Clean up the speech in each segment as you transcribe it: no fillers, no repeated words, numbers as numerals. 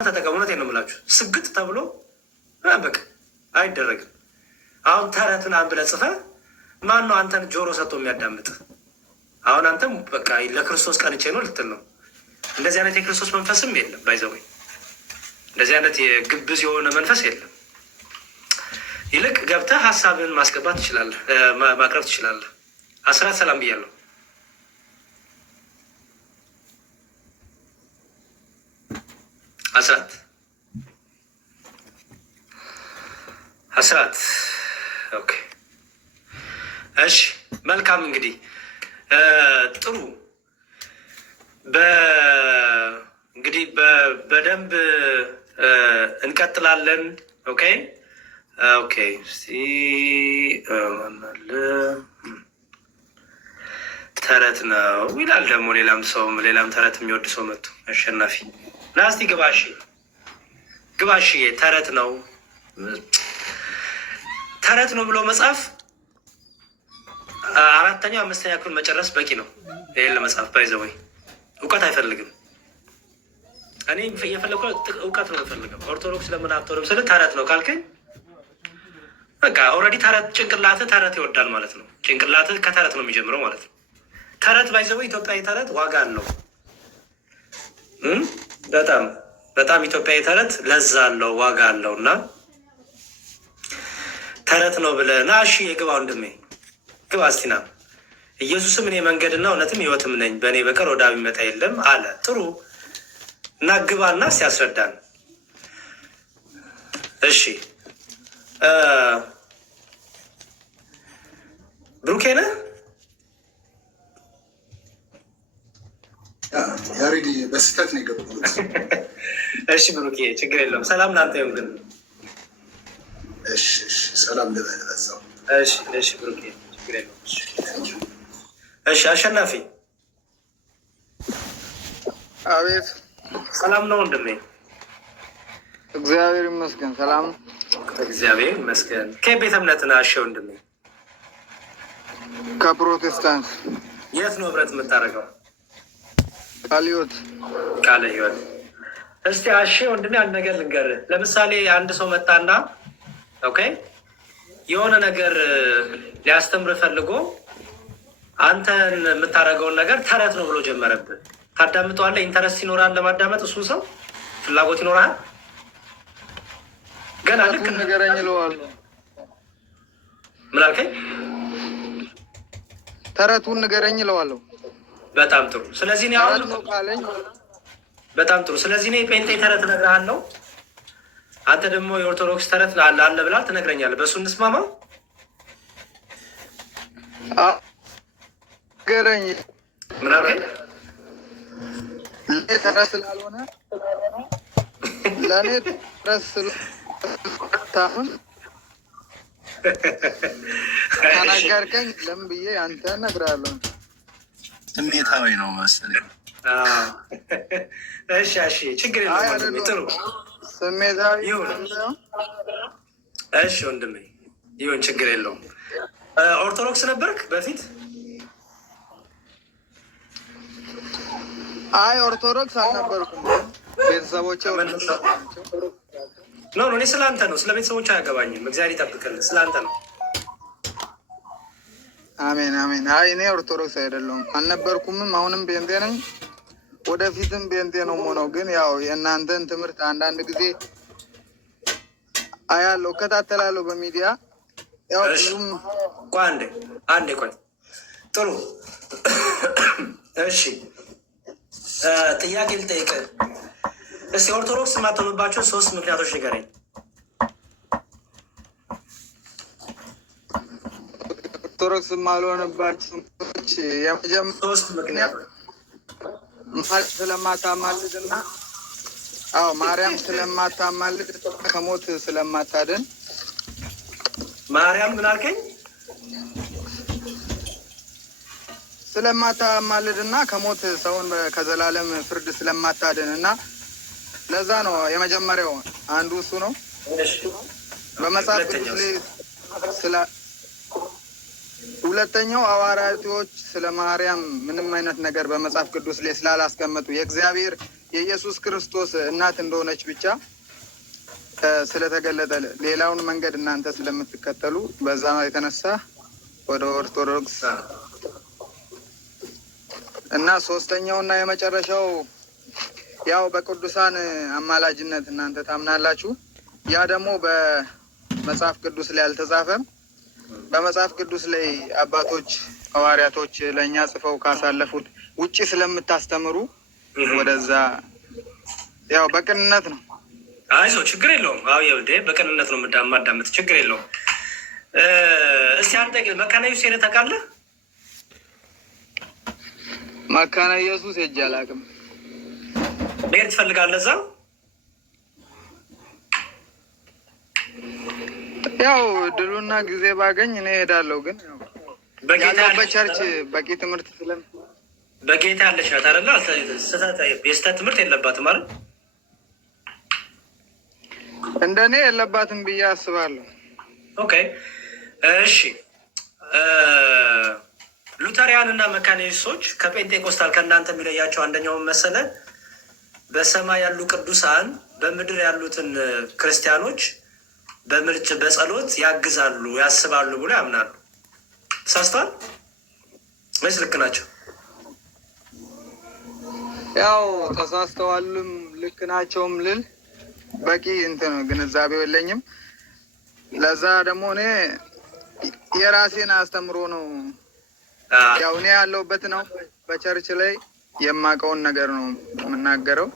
ተጠቀሙነት ነው የምላችሁ። ስግጥ ተብሎ በቃ አይደረግም። አሁን ተረትን አንብለህ ጽፈህ ማን ነው አንተን ጆሮ ሰጥቶ የሚያዳምጥ? አሁን አንተም በቃ ለክርስቶስ ቀንቼ ነው ልትል ነው። እንደዚህ አይነት የክርስቶስ መንፈስም የለም። ባይዘወይ እንደዚህ አይነት የግብዝ የሆነ መንፈስ የለም። ይልቅ ገብተህ ሀሳብን ማስገባት ትችላለህ፣ ማቅረብ ትችላለህ። አስራት ሰላም ብያለሁ። አስራት ኦኬ፣ እሺ፣ መልካም እንግዲህ ጥሩ። እንግዲህ በደንብ እንቀጥላለን። ኦኬ ኦኬ። ተረት ነው ይላል ደግሞ ሌላም ተረት የሚወድ ሰው መጡ። አሸናፊ ናስቲ ግባሽ ተረት ነው ብሎ መጽሐፍ አራተኛው አምስተኛ ክፍል መጨረስ በቂ ነው። ይሄን ለመጽሐፍ ባይዘወይ እውቀት አይፈልግም። እኔ የፈለኩ እውቀት ነው የምፈልገው። ኦርቶዶክስ ለምን አትወርም ስለ ተረት ነው ካልከኝ በቃ ኦልሬዲ ተረት ጭንቅላትህ ተረት ይወዳል ማለት ነው። ጭንቅላትህ ከተረት ነው የሚጀምረው ማለት ነው። ተረት ባይዘወይ ኢትዮጵያዊ ተረት ዋጋ አለው። በጣም ኢትዮጵያዊ ተረት ለዛ አለው፣ ዋጋ አለው። እና ተረት ነው ብለህ ና እሺ፣ የግባ ወንድሜ ግባ እስቲና። ኢየሱስም እኔ መንገድና እውነትም ሕይወትም ነኝ፣ በእኔ በቀር ወደ አብ የሚመጣ የለም አለ። ጥሩ እና ግባና ሲያስረዳን። እሺ ብሩኬ ነህ? ያሬድ በስህተት ነው የገባሁት። እሺ ብሩኬ ችግር የለውም። ሰላም ላንተ ይሁን። ግን እሺ ሰላም ልበል በዛው። እሺ ብሩኬ ችግር የለውም። እሺ አሸናፊ። አቤት። ሰላም ነው ወንድሜ? እግዚአብሔር ይመስገን ሰላም። እግዚአብሔር ይመስገን። ከቤተ እምነት ነህ? እሺ ወንድሜ። ከፕሮቴስታንት። የት ነው ህብረት የምታደርገው? ቃለ ሕይወት። እስቲ አሺ ወንድሜ አንድ ነገር ልንገርህ። ለምሳሌ አንድ ሰው መጣና ኦኬ የሆነ ነገር ሊያስተምር ፈልጎ አንተን የምታደርገውን ነገር ተረት ነው ብሎ ጀመረብህ። ታዳምጠዋለህ? ኢንተረስት ይኖራል ለማዳመጥ? እሱን ሰው ፍላጎት ይኖራል? ገና ልክ ንገረኝ እለዋለሁ። ምን አልከኝ? ተረቱን ንገረኝ እለዋለሁ። በጣም ጥሩ። ስለዚህ እኔ አሁን በጣም ጥሩ። ስለዚህ እኔ ጴንጤ ተረት እነግርሃለሁ፣ አንተ ደግሞ የኦርቶዶክስ ተረት አለ ብላ ትነግረኛለህ። በእሱ እንስማማ? ንገረኝ። ምን አልከኝ? ለእኔ ተረት ስላልሆነ ለእኔ ተረት ስለታሁን ተናገርከኝ። ለምን ብዬ አንተ እነግርሃለሁ። ስሜታዊ ነው መሰለኝ። እሺ ችግር የለውም። ጥሩ ስሜታዊ ይሁን። እሺ ወንድሜ ይሁን፣ ችግር የለውም። ኦርቶዶክስ ነበርክ በፊት? አይ ኦርቶዶክስ አልነበርኩም። ቤተሰቦቼ ኖ እኔ ስለ አንተ ነው፣ ስለ ቤተሰቦች አያገባኝም። እግዚአብሔር ይጠብቅልህ። ስለ አንተ ነው። አሜን አሜን። አይ እኔ ኦርቶዶክስ አይደለሁም፣ አልነበርኩምም። አሁንም ቤንቴ ነኝ፣ ወደፊትም ቤንቴ ነው የምሆነው። ግን ያው የእናንተን ትምህርት አንዳንድ ጊዜ አያለሁ፣ እከታተላለሁ በሚዲያ ያው ብዙም። ቆይ አንዴ ቆይ። ጥሩ እሺ፣ ጥያቄ ልጠይቅህ እስቲ። ኦርቶዶክስ የማትሆንባቸው 3 ምክንያቶች ንገረኝ። ኦርቶዶክስ የማልሆንባቸው የመጀመሪያው 3 ምክንያቶች ስለማታማልድ እና ማርያም ስለማታማልድ ከሞት ስለማታድን። ማርያም ምን አልከኝ? ስለማታማልድ እና ከሞት ሰውን ከዘላለም ፍርድ ስለማታድን እና ለዛ ነው የመጀመሪያው። አንዱ እሱ ነው። በመጽሐፍ ቅዱስ ላይ ሁለተኛው ሐዋርያቶች ስለ ማርያም ምንም አይነት ነገር በመጽሐፍ ቅዱስ ላይ ስላላስቀመጡ የእግዚአብሔር የኢየሱስ ክርስቶስ እናት እንደሆነች ብቻ ስለተገለጠ ሌላውን መንገድ እናንተ ስለምትከተሉ በዛ የተነሳ ወደ ኦርቶዶክስ እና ሶስተኛውና የመጨረሻው ያው በቅዱሳን አማላጅነት እናንተ ታምናላችሁ። ያ ደግሞ በመጽሐፍ ቅዱስ ላይ አልተጻፈም። በመጽሐፍ ቅዱስ ላይ አባቶች ሐዋርያቶች ለእኛ ጽፈው ካሳለፉት ውጪ ስለምታስተምሩ ወደዛ ያው በቅንነት ነው። አይዞ ችግር የለውም። አዎ ይኸውልህ በቅንነት ነው የማዳምጥ፣ ችግር የለውም። እስቲ አንተ ግን መካነ ኢየሱስ ሄደህ ታውቃለህ? መካነ ኢየሱስ ሄጄ አላውቅም። መሄድ ትፈልጋለህ እዛ? ያው ድሉና ጊዜ ባገኝ እኔ እሄዳለሁ። ግን ያለበት ቸርች በቂ ትምህርት ስለም በጌታ ያለች ናት አይደለ? የስህተት ትምህርት የለባትም ማለት እንደኔ የለባትም ብዬ አስባለሁ። ኦኬ እሺ። ሉተሪያን እና መካነ ኢየሱሶች ከጴንጤቆስታል ከእናንተ የሚለያቸው አንደኛውን መሰለ በሰማይ ያሉ ቅዱሳን በምድር ያሉትን ክርስቲያኖች በምልጭ በጸሎት ያግዛሉ ያስባሉ ብሎ ያምናሉ። ተሳስተዋል ወይስ ልክ ናቸው? ያው ተሳስተዋልም ልክ ናቸውም ልል በቂ እንትን ግንዛቤው የለኝም። ለዛ ደግሞ እኔ የራሴን አስተምሮ ነው ያው እኔ ያለሁበት ነው በቸርች ላይ የማውቀውን ነገር ነው የምናገረው።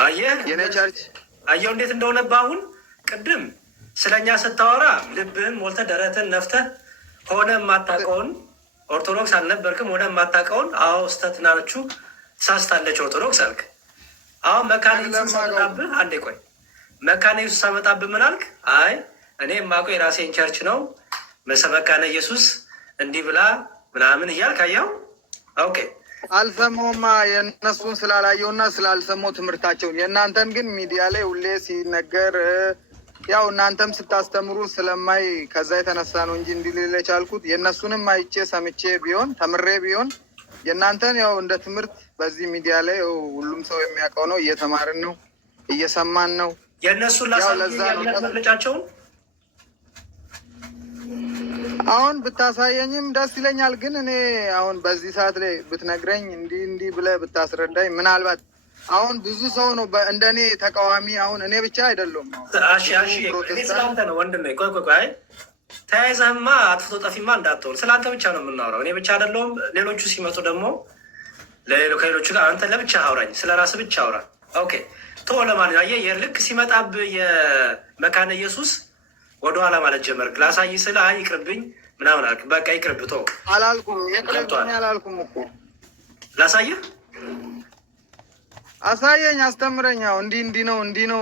አየህ የኔ ቸርች አየው እንዴት እንደሆነብህ። አሁን ቅድም ስለኛ ስታወራ ልብህን ሞልተህ ደረትን ነፍተህ ሆነ የማታውቀውን ኦርቶዶክስ አልነበርክም ሆነ የማታውቀውን አዎ ስተት ናችሁ ሳስታለች ኦርቶዶክስ አልክ። አሁን መካነ ኢየሱስ ሳመጣብህ አንዴ ቆይ መካነ ኢየሱስ ሳመጣብህ ምን አልክ? አይ እኔ የማውቀው የራሴን ቸርች ነው መካነ ኢየሱስ እንዲህ ብላ ምናምን እያልክ አየኸው። ኦኬ አልሰማሁማ የእነሱን ስላላየውና ስላልሰማሁ ትምህርታቸውን። የእናንተን ግን ሚዲያ ላይ ሁሌ ሲነገር ያው እናንተም ስታስተምሩ ስለማይ ከዛ የተነሳ ነው እንጂ እንዲሌለ ቻልኩት። የእነሱንም አይቼ ሰምቼ ቢሆን ተምሬ ቢሆን የእናንተን ያው እንደ ትምህርት በዚህ ሚዲያ ላይ ሁሉም ሰው የሚያውቀው ነው። እየተማርን ነው፣ እየሰማን ነው። የእነሱን ላሳያቸውን አሁን ብታሳየኝም ደስ ይለኛል። ግን እኔ አሁን በዚህ ሰዓት ላይ ብትነግረኝ እንዲህ ብለህ ብታስረዳኝ ምናልባት አሁን ብዙ ሰው ነው እንደኔ ተቃዋሚ። አሁን እኔ ብቻ አይደለም። ስለአንተ ነው ወንድሜ። ቆይ ተያይዘህማ አጥፍቶ ጠፊማ እንዳትሆን። ስለአንተ ብቻ ነው የምናወራው። እኔ ብቻ አይደለሁም። ሌሎቹ ሲመጡ ደግሞ ከሌሎቹ ጋር አንተ ለብቻ አውራኝ፣ ስለ ራስህ ብቻ አውራ። ኦኬ ቶ ለማለት አየህ ልክ ሲመጣብህ የመካነ ኢየሱስ ወደኋላ ማለት ጀመርክ። ላሳይ ስለ አይ ይቅርብኝ ምናምን አልክ። በቃ ይቅርብ ቶ አላልኩም። ይቅርብኝ አላልኩም እኮ ላሳይህ። አሳየኝ፣ አስተምረኝ። እንዲህ ነው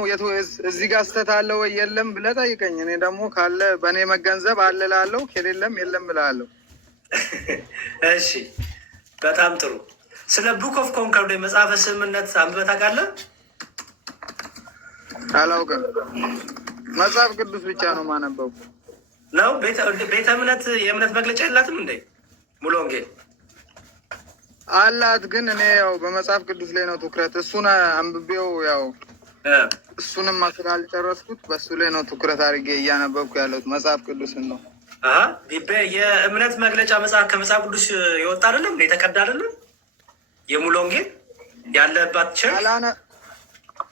እዚህ ጋር ስተት አለ ወይ የለም ብለህ ጠይቀኝ። እኔ ደግሞ ካለ በእኔ መገንዘብ አለ እላለሁ፣ ከሌለም የለም እላለሁ። እሺ በጣም ጥሩ። ስለ ቡክ ኦፍ ኮንኮርድ መጽሐፈ ስምምነት አንብበህ ታውቃለህ? አላውቅም። መጽሐፍ ቅዱስ ብቻ ነው ማነበው ነው። ቤተ እምነት የእምነት መግለጫ የላትም እንዴ? ሙሉ ወንጌል አላት። ግን እኔ ያው በመጽሐፍ ቅዱስ ላይ ነው ትኩረት። እሱን አንብቤው ያው እሱንም ስላልጨረስኩት በሱ ላይ ነው ትኩረት አድርጌ እያነበብኩ ያለሁት። መጽሐፍ ቅዱስን ነው። የእምነት መግለጫ መጽሐፍ ከመጽሐፍ ቅዱስ የወጣ አይደለም እንዴ? የተቀዳ አይደለም? የሙሉ ወንጌል ያለባት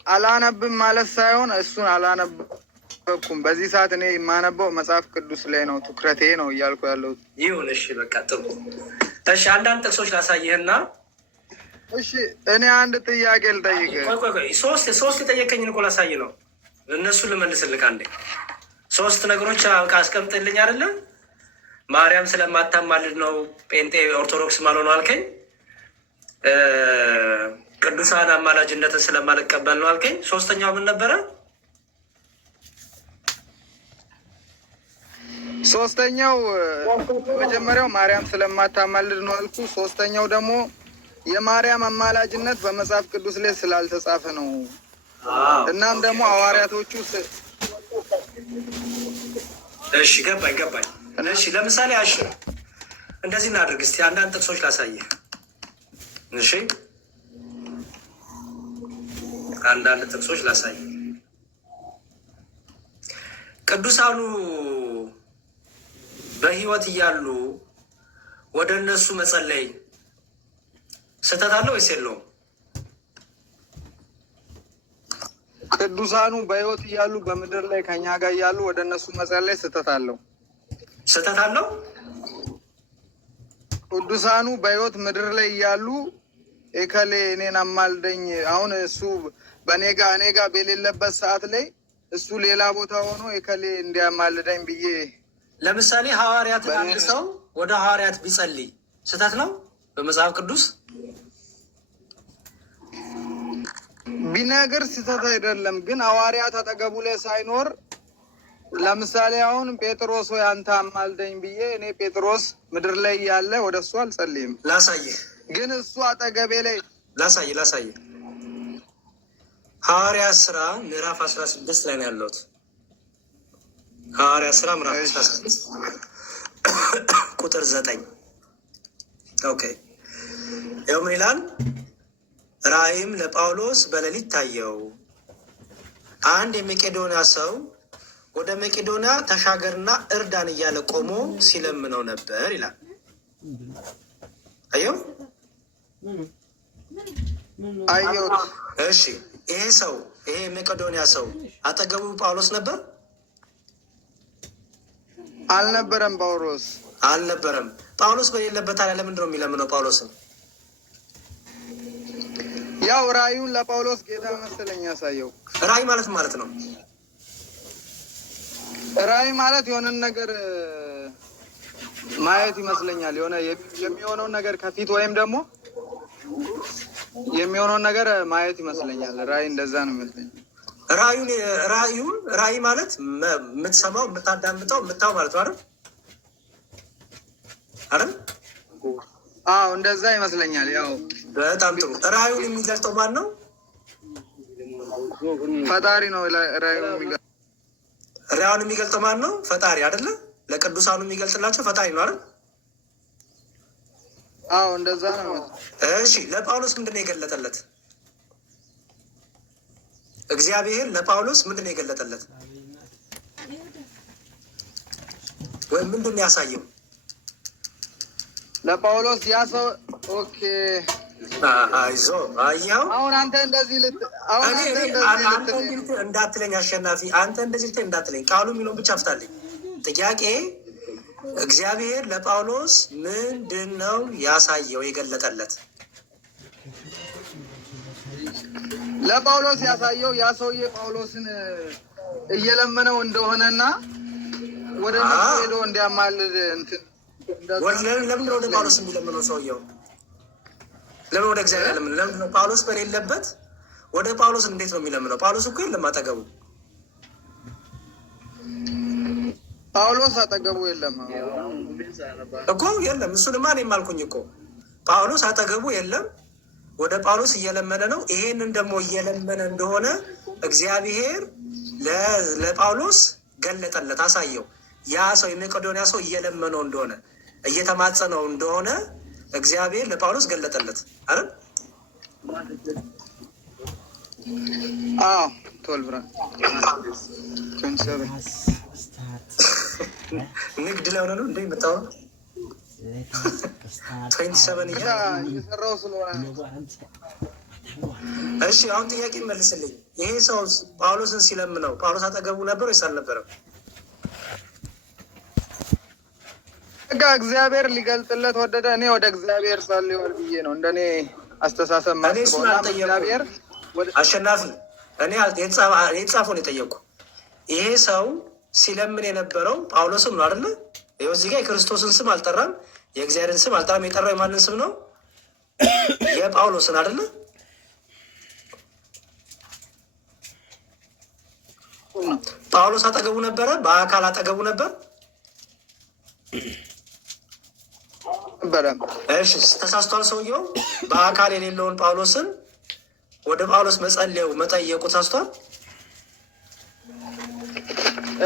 አላነብም ማለት ሳይሆን እሱን አላነበብኩም። በዚህ ሰዓት እኔ የማነበው መጽሐፍ ቅዱስ ላይ ነው፣ ትኩረቴ ነው እያልኩ ያለሁት። ይሁን እሺ፣ በቃ ጥሩ። እሺ አንዳንድ ጥቅሶች ላሳይህና እሺ እኔ አንድ ጥያቄ ልጠይቅ። ቆይ ሶስት የጠየቀኝን እኮ ላሳይ ነው፣ እነሱን ልመልስልህ። አንዴ ሶስት ነገሮች አስቀምጥልኝ አይደለም? ማርያም ስለማታማልድ ነው ጴንጤ ኦርቶዶክስ ማልሆነው አልከኝ። ቅዱሳን አማላጅነትን ስለማልቀበል ነው አልከኝ። ሶስተኛው ምን ነበረ? ሶስተኛው መጀመሪያው ማርያም ስለማታማልድ ነው አልኩ። ሶስተኛው ደግሞ የማርያም አማላጅነት በመጽሐፍ ቅዱስ ላይ ስላልተጻፈ ነው። እናም ደግሞ ሐዋርያቶቹ እሺ ገባኝ። እሺ ለምሳሌ እንደዚህ እናድርግ እስቲ አንዳንድ ጥቅሶች ላሳየህ። እሺ አንዳንድ ጥቅሶች ላሳይ። ቅዱሳኑ በህይወት እያሉ ወደ እነሱ መጸለይ ስህተት አለው ወይስ የለውም? ቅዱሳኑ በህይወት እያሉ በምድር ላይ ከኛ ጋር እያሉ ወደ እነሱ መጸለይ ስህተት አለው። ስህተት አለው። ቅዱሳኑ በህይወት ምድር ላይ እያሉ ኤከሌ እኔን አማልደኝ፣ አሁን እሱ እኔ ጋ በሌለበት ሰዓት ላይ እሱ ሌላ ቦታ ሆኖ ኤከሌ እንዲያማልደኝ ብዬ ለምሳሌ ሐዋርያትን አንድ ሰው ወደ ሐዋርያት ቢጸልይ ስህተት ነው በመጽሐፍ ቅዱስ? ቢነግር ስህተት አይደለም። ግን ሐዋርያት አጠገቡ ላይ ሳይኖር ለምሳሌ አሁን ጴጥሮስ ወይ አንተ አማልደኝ ብዬ እኔ ጴጥሮስ ምድር ላይ ያለ ወደ እሱ አልጸልይም። ላሳይህ። ግን እሱ አጠገቤ ላይ ላሳይህ። ሐዋርያት ስራ ምዕራፍ 16 ላይ ነው ያለሁት። ሐዋርያት ስራ ምዕራፍ 16 ቁጥር 9። ኦኬ፣ ያው ምን ይላል? ራእይም ለጳውሎስ በሌሊት ታየው። አንድ የመቄዶንያ ሰው ወደ መቄዶንያ ተሻገርና እርዳን እያለ ቆሞ ሲለምነው ነበር ይላል። አየው። እሺ፣ ይሄ መቄዶንያ ሰው አጠገቡ ጳውሎስ ነበር? አልነበረም። ጳውሎስ አልነበረም። ጳውሎስ በሌለበት አለ። ለምንድን ነው የሚለምነው ጳውሎስን? ያው ራእዩን ለጳውሎስ ጌታ መሰለኝ ያሳየው። ራእይ ማለት ነው። ራእይ ማለት የሆነን ነገር ማየት ይመስለኛል። የሆነ የሚሆነውን ነገር ከፊት ወይም ደግሞ የሚሆነውን ነገር ማየት ይመስለኛል። ራእይ እንደዛ ነው ይመስለኛል። ራእይ ማለት የምትሰማው፣ የምታዳምጠው፣ የምታው ማለት ነው አይደል? አዎ እንደዛ ይመስለኛል። ያው በጣም ጥሩ። ራእዩን የሚገልጠው ማን ነው? ፈጣሪ ነው። ራእዩን የሚገልጠው ማን ነው? ፈጣሪ አይደለ? ለቅዱሳኑ የሚገልጥላቸው ፈጣሪ ነው አይደል? አዎ እንደዛ ነው። እሺ፣ ለጳውሎስ ምንድን ነው የገለጠለት? እግዚአብሔር ለጳውሎስ ምንድን ነው የገለጠለት? ወይም ምንድን ነው ያሳየው ለጳውሎስ? ያ ሰው ኦኬ፣ አይዞ አየኸው። አሁን አንተ እንደዚህ እንዳትለኝ አሸናፊ፣ አንተ እንደዚህ እንዳትለኝ። ቃሉ የሚለውን ብቻ አፍታለኝ። ጥያቄ እግዚአብሔር ለጳውሎስ ምንድን ነው ያሳየው የገለጠለት? ለጳውሎስ ያሳየው ያ ሰውዬ ጳውሎስን እየለመነው እንደሆነና ወደ እነሱ ሄዶ እንዲያማልድ እንትን። ለምንድን ነው ወደ ጳውሎስ የሚለምነው ሰውየው? ለምን ወደ እግዚአብሔር ለምን? ለምንድን ነው ጳውሎስ በሌለበት ወደ ጳውሎስ እንዴት ነው የሚለምነው? ጳውሎስ እኮ የለም አጠገቡ። ጳውሎስ አጠገቡ የለም እኮ የለም። እሱንማ እኔም አልኩኝ እኮ ጳውሎስ አጠገቡ የለም። ወደ ጳውሎስ እየለመነ ነው። ይሄንን ደግሞ እየለመነ እንደሆነ እግዚአብሔር ለጳውሎስ ገለጠለት፣ አሳየው። ያ ሰው የመቄዶንያ ሰው እየለመነው እንደሆነ እየተማጸነው እንደሆነ እግዚአብሔር ለጳውሎስ ገለጠለት አይደል? አዎ ቶልብራ ንግድ ለሆነ ነው እንደ የምታወ 27 እየሰራው ስለሆነ። እሺ አሁን ጥያቄ መልስልኝ። ይሄ ሰው ጳውሎስን ሲለምነው ጳውሎስ አጠገቡ ነበር ወይስ አልነበረም? እግዚአብሔር ሊገልጥለት ወደደ። እኔ ወደ እግዚአብሔር ጸልየዋል ብዬ ነው እንደኔ አስተሳሰብ ማለት እግዚአብሔር አሸናፊ። እኔ የተጻፈውን የጠየቁ ይሄ ሰው ሲለምን የነበረው ጳውሎስን ነው አይደለ? ይኸው እዚህ ጋር የክርስቶስን ስም አልጠራም፣ የእግዚአብሔርን ስም አልጠራም። የጠራው የማንን ስም ነው? የጳውሎስን አይደለ? ጳውሎስ አጠገቡ ነበረ፣ በአካል አጠገቡ ነበር። እሺ ተሳስቷል ሰውየው። በአካል የሌለውን ጳውሎስን ወደ ጳውሎስ መጠየቁ ተሳስቷል።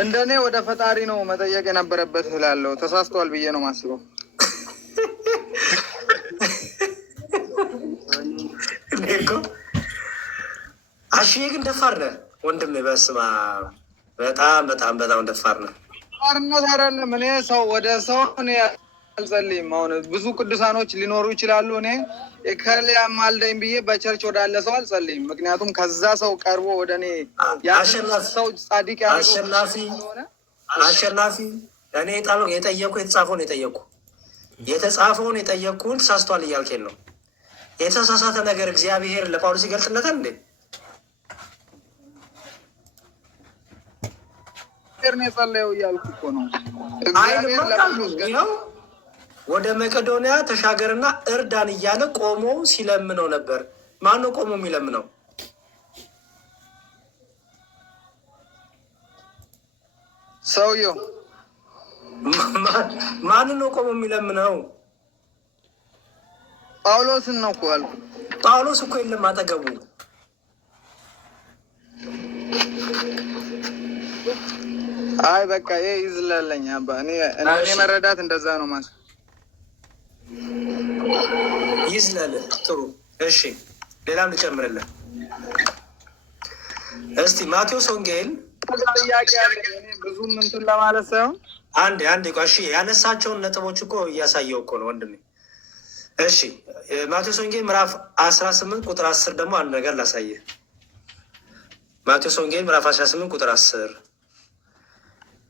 እንደኔ ወደ ፈጣሪ ነው መጠየቅ የነበረበት ስላለው ተሳስቷል ብዬ ነው ማስበው። አሽዬ ግን ደፋር ነህ ወንድሜ። በስመ አብ በጣም በጣም በጣም ደፋር ነህ። ደፋርነት አይደለም። እኔ ሰው ወደ ሰው እኔ አልጸልይም። አሁን ብዙ ቅዱሳኖች ሊኖሩ ይችላሉ። እኔ ከሊያ ማልደኝ ብዬ በቸርች ወዳለ ሰው አልጸልይም። ምክንያቱም ከዛ ሰው ቀርቦ ወደ እኔ ሰው ጻድቅ አሸናፊ እኔ የጠየኩ የተጻፈውን የተጻፈውን የጠየቅኩን ተሳስቷል እያልኬን ነው። የተሳሳተ ነገር እግዚአብሔር ለጳውሎስ ይገልጥለታል እንዴ? ነው የጸለየው እያልኩ እኮ ነው። ይኸው ወደ መቄዶንያ ተሻገርና እርዳን እያለ ቆሞ ሲለምነው ነበር። ማነው ቆሞ የሚለምነው? ሰውየው ማንን ነው ቆሞ የሚለምነው? ጳውሎስን ነው እኮ አልኩ። ጳውሎስ እኮ የለም አጠገቡ። አይ በቃ ይሄ ይዝላለኝ አባ። እኔ መረዳት እንደዛ ነው ማለት ይዝላል። ጥሩ እሺ፣ ሌላም ልጨምርልህ እስቲ። ማቴዎስ ወንጌል ብዙ እንትን ለማለት ሳይሆን አንድ እሺ፣ ያነሳቸውን ነጥቦች እኮ እያሳየው እኮ ነው ወንድሜ። እሺ ማቴዎስ ወንጌል ምዕራፍ 18 ቁጥር 10 ደግሞ አንድ ነገር ላሳየህ። ማቴዎስ ወንጌል ምዕራፍ 18 ቁጥር 10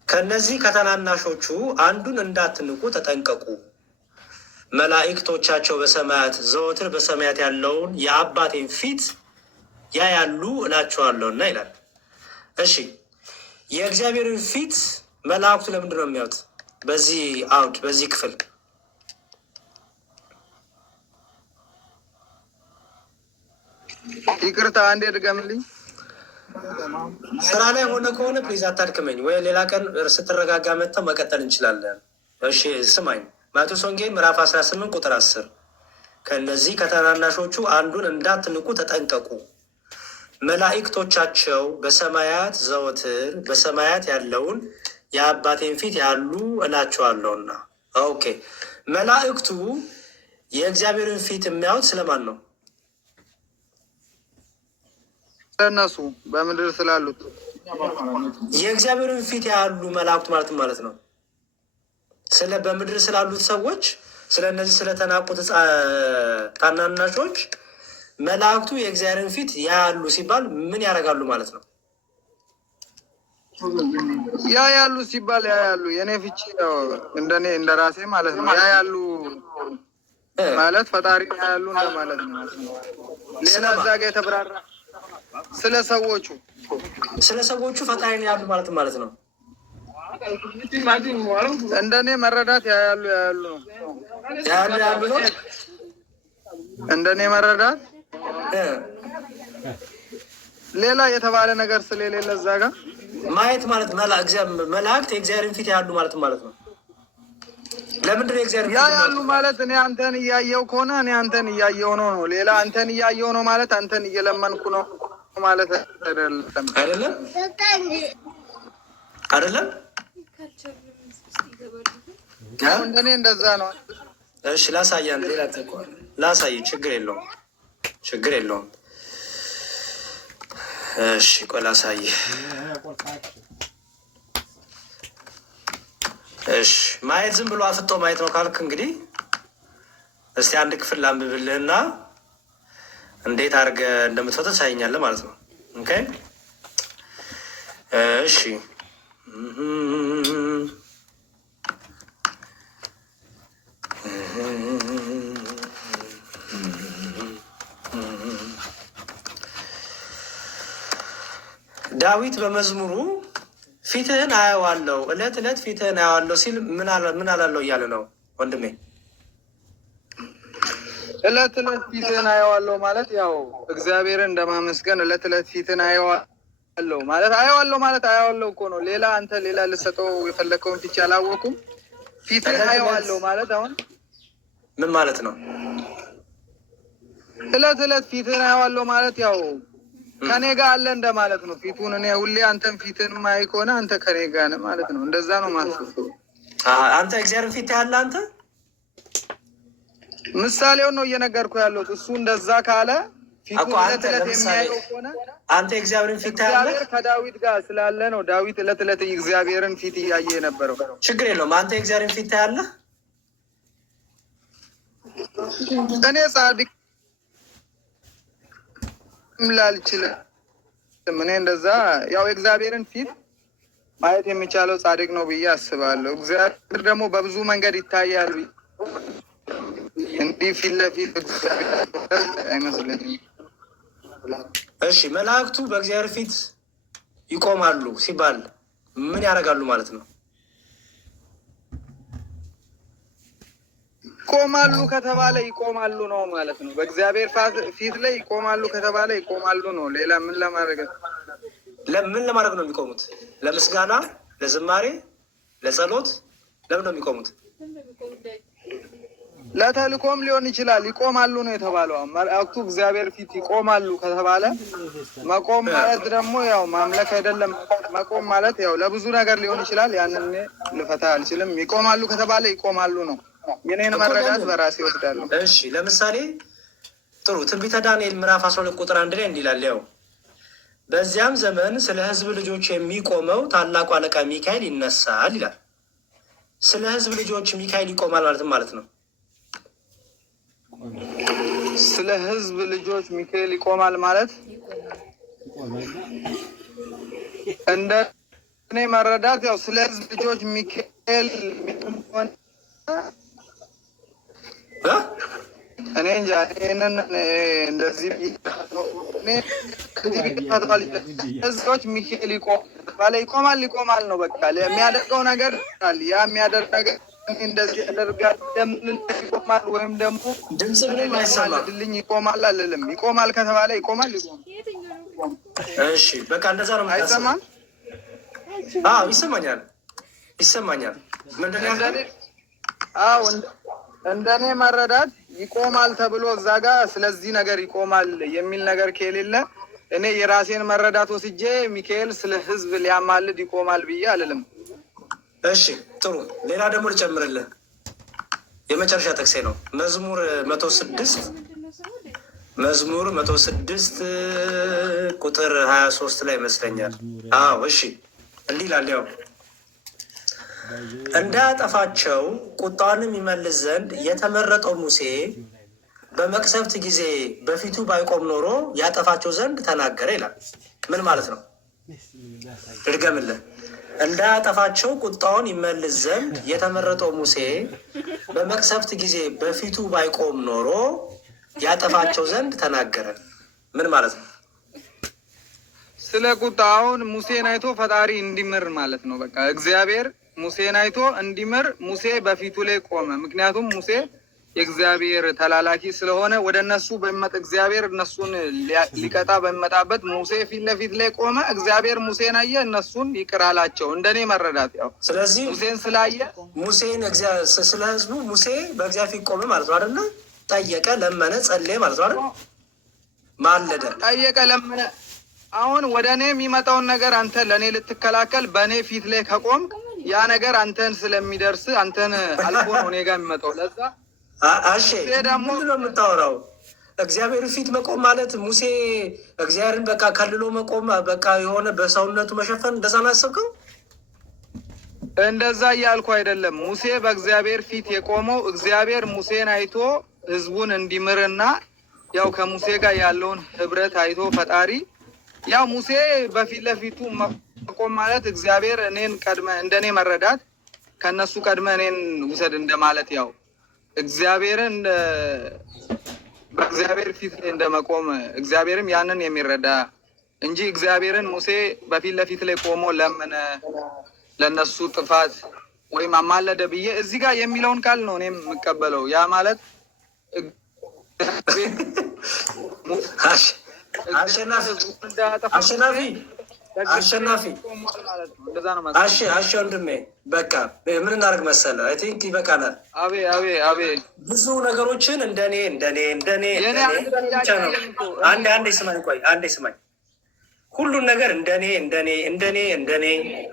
ከነዚህ ከታናናሾቹ አንዱን እንዳትንቁ ተጠንቀቁ፣ መላእክቶቻቸው በሰማያት ዘወትር በሰማያት ያለውን የአባቴን ፊት ያያሉ እላቸዋለሁና ይላል። እሺ የእግዚአብሔርን ፊት መላእክቱ ለምንድን ነው የሚያዩት? በዚህ አውድ በዚህ ክፍል ይቅርታ አንዴ ድገምልኝ። ስራ ላይ ሆነ ከሆነ ፕሊዝ አታድክመኝ፣ ወይ ሌላ ቀን ስትረጋጋ መጥተው መቀጠል እንችላለን። እሺ ስማኝ። ማቴዎስ ወንጌል ምዕራፍ 18 ቁጥር 10 ከእነዚህ ከታናናሾቹ አንዱን እንዳትንቁ ተጠንቀቁ፣ መላእክቶቻቸው በሰማያት ዘወትር በሰማያት ያለውን የአባቴን ፊት ያሉ እላቸዋለሁና። ኦኬ መላእክቱ የእግዚአብሔርን ፊት የሚያዩት ስለማን ነው? እነሱ በምድር ስላሉት የእግዚአብሔርን ፊት ያሉ መላእክቱ ማለት ነው። ስለ በምድር ስላሉት ሰዎች፣ ስለ እነዚህ ስለተናቁት ታናናሾች መላእክቱ የእግዚአብሔርን ፊት ያያሉ ሲባል ምን ያደርጋሉ ማለት ነው? ያያሉ ሲባል ያያሉ። የኔ ፍቺ እንደኔ እንደራሴ ማለት ነው። ያያሉ ማለት ፈጣሪ ያያሉ እንደማለት ነው። ሌላ እዛ ጋ የተብራራ ስለ ሰዎቹ ፈጣሪን ያሉ ማለት ነው። እንደኔ መረዳት ያያሉ ነው። እንደኔ መረዳት ሌላ የተባለ ነገር ስለሌለ እዛ ጋር ማየት ማለት መላእክት የእግዚአብሔርን ፊት ያሉ ማለት ነው። ለምንድን ነው የእግዚአብሔር ያያሉ ማለት? እኔ አንተን እያየው ከሆነ እኔ አንተን እያየው ነው። ሌላ አንተን እያየው ነው ማለት አንተን እየለመንኩ ነው ማለት አይደለም። እንደኔ እንደዛ ነው። እሺ ላሳየህ፣ ሌላ ላሳየህ። ችግር የለውም። እሺ ቆይ ላሳየህ። እሺ ማየት ዝም ብሎ አፍጦ ማየት ነው ካልክ እንግዲህ እስቲ አንድ ክፍል ላንብብልህና እንዴት አድርገህ እንደምትፈተው ታሳየኛለህ ማለት ነው። ኦኬ እሺ ዳዊት በመዝሙሩ ፊትህን አየዋለሁ ዕለት ዕለት ፊትህን አየዋለሁ ሲል ምን አላለው እያለ ነው ወንድሜ? ዕለት ዕለት ፊትህን አየዋለሁ ማለት ያው እግዚአብሔርን እንደማመስገን ዕለት ዕለት ፊትህን አየዋለሁ ማለት አየዋለሁ እኮ ነው። ሌላ አንተ ሌላ ልሰጠው የፈለግከውን ፊት አላወኩም። ፊትህን አየዋለሁ ማለት አሁን ምን ማለት ነው? ዕለት ዕለት ፊትህን አየዋለሁ ማለት ያው ከኔ ጋር አለ እንደማለት ነው። ፊቱን እኔ ሁሌ አንተን ፊትን ማይ ከሆነ አንተ ከኔ ጋር ነህ ማለት ነው። እንደዛ ነው ማለት ነው። አንተ እግዚአብሔር ፊት ያለ አንተ ምሳሌውን ነው እየነገርኩ ያለሁት። እሱ እንደዛ ካለ ፊቱን ዕለት ዕለት የሚያየው ከሆነ አንተ እግዚአብሔርን ፊት ታያለህ። ከዳዊት ጋር ስላለ ነው ዳዊት ዕለት ዕለት እግዚአብሔርን ፊት እያየ የነበረው። ችግር የለውም። አንተ እግዚአብሔርን ፊት ታያለህ። እኔ ጻድቅ ላልችልም እኔ እንደዛ ያው እግዚአብሔርን ፊት ማየት የሚቻለው ጻድቅ ነው ብዬ አስባለሁ። እግዚአብሔር ደግሞ በብዙ መንገድ ይታያል። እንዲህ ፊት ለፊት አይመስለኝም። እሺ መላእክቱ በእግዚአብሔር ፊት ይቆማሉ ሲባል ምን ያደርጋሉ ማለት ነው? ይቆማሉ ከተባለ ይቆማሉ ነው ማለት ነው። በእግዚአብሔር ፊት ላይ ይቆማሉ ከተባለ ይቆማሉ ነው። ሌላ ምን ለማድረግ ነው የሚቆሙት? ለምስጋና፣ ለዝማሬ፣ ለጸሎት ለምን ነው የሚቆሙት? ለተልእኮም ሊሆን ይችላል። ይቆማሉ ነው የተባለው። መላእክቱ እግዚአብሔር ፊት ይቆማሉ ከተባለ መቆም ማለት ደግሞ ያው ማምለክ አይደለም። መቆም ማለት ያው ለብዙ ነገር ሊሆን ይችላል። ያንን ልፈታ አልችልም። ይቆማሉ ከተባለ ይቆማሉ ነው። የኔን መረዳት በራሴ ወስዳለሁ። እሺ ለምሳሌ ጥሩ ትንቢተ ዳንኤል ምዕራፍ 12 ቁጥር 1 ላይ እንዲህ ይላል። ያው በዚያም ዘመን ስለ ሕዝብ ልጆች የሚቆመው ታላቁ አለቃ ሚካኤል ይነሳል ይላል። ስለ ሕዝብ ልጆች ሚካኤል ይቆማል ማለት ነው። ስለ ሕዝብ ልጆች ሚካኤል ይቆማል ማለት እንደ እኔ መረዳት ያው ስለ ሕዝብ ልጆች ሚካኤል እኔ እንጃ ይሄንን እንደዚህ ህዝቦች ሚካኤል ይቆማል ነው በቃ የሚያደርገው ነገር ያ የሚያደርግ ነገር እንደዚህ ያደርጋል። ለምን ይቆማል? ወይም ደግሞ ድምጽ ምንም አይሰማልኝ ይቆማል አልልም። ይቆማል ከተባለ ይቆማል። እሺ በቃ እንደዛ ነው። አይሰማም? አዎ ይሰማኛል። ምንድን ነው? አዎ እንደኔ መረዳት ይቆማል ተብሎ እዛ ጋር ስለዚህ ነገር ይቆማል የሚል ነገር ከሌለ እኔ የራሴን መረዳት ወስጄ ሚካኤል ስለ ህዝብ ሊያማልድ ይቆማል ብዬ አልልም። እሺ ጥሩ። ሌላ ደግሞ ልጨምርልህ። የመጨረሻ ጥቅሴ ነው መዝሙር 106 ቁጥር 23 ላይ ይመስለኛል። አዎ እሺ እንዲህ ይላል። ያው እንዳያጠፋቸው ቁጣውንም ይመልስ ዘንድ የተመረጠው ሙሴ በመቅሰፍት ጊዜ በፊቱ ባይቆም ኖሮ ያጠፋቸው ዘንድ ተናገረ ይላል። ምን ማለት ነው? ድርገምልህ። እንዳያጠፋቸው ቁጣውን ይመልስ ዘንድ የተመረጠው ሙሴ በመቅሰፍት ጊዜ በፊቱ ባይቆም ኖሮ ያጠፋቸው ዘንድ ተናገረ። ምን ማለት ነው? ስለ ቁጣውን ሙሴን አይቶ ፈጣሪ እንዲምር ማለት ነው። በቃ እግዚአብሔር ሙሴን አይቶ እንዲምር ሙሴ በፊቱ ላይ ቆመ። ምክንያቱም ሙሴ የእግዚአብሔር ተላላኪ ስለሆነ ወደ እነሱ እግዚአብሔር እነሱን ሊቀጣ በሚመጣበት ሙሴ ፊት ለፊት ላይ ቆመ። እግዚአብሔር ሙሴን አየ፣ እነሱን ይቅር አላቸው። እንደኔ መረዳት ያው ስለዚህ ሙሴን ስላየ ሙሴን ስለ ህዝቡ ሙሴ በእግዚአብሔር ፊት ቆመ ማለት ነው አይደለ? ጠየቀ፣ ለመነ፣ ጸለየ ማለት ነው አይደል? ማለደ፣ ጠየቀ፣ ለመነ። አሁን ወደ እኔ የሚመጣውን ነገር አንተ ለእኔ ልትከላከል በእኔ ፊት ላይ ከቆም ያ ነገር አንተን ስለሚደርስ አንተን አልፎ ነው እኔ ጋር የሚመጣው። ለዛ አሼ ደግሞ ነው የምታወራው። እግዚአብሔር ፊት መቆም ማለት ሙሴ እግዚአብሔርን በቃ ከልሎ መቆም በቃ የሆነ በሰውነቱ መሸፈን እንደዛ ነው ያሰብከው? እንደዛ እያልኩ አይደለም። ሙሴ በእግዚአብሔር ፊት የቆመው እግዚአብሔር ሙሴን አይቶ ህዝቡን እንዲምርና ያው ከሙሴ ጋር ያለውን ህብረት አይቶ ፈጣሪ ያው ሙሴ በፊት ለፊቱ መቆም ማለት እግዚአብሔር እኔን ቀድመ እንደኔ መረዳት ከነሱ ቀድመ እኔን ውሰድ እንደማለት ያው እግዚአብሔርን በእግዚአብሔር ፊት ላይ እንደመቆም እግዚአብሔርም ያንን የሚረዳ እንጂ እግዚአብሔርን ሙሴ በፊት ለፊት ላይ ቆሞ ለምን ለነሱ ጥፋት ወይም አማለደ ብዬ እዚህ ጋር የሚለውን ቃል ነው እኔም የምቀበለው። ያ ማለት አሸናፊ ወንድሜ በቃ ምን እናደርግ መሰለህ? አይ ቲንክ ይበቃናል። አቤ ብዙ ነገሮችን እንደኔ አንዴ ስማኝ፣ ቆይ አንዴ ስማኝ። ሁሉን ነገር እንደኔ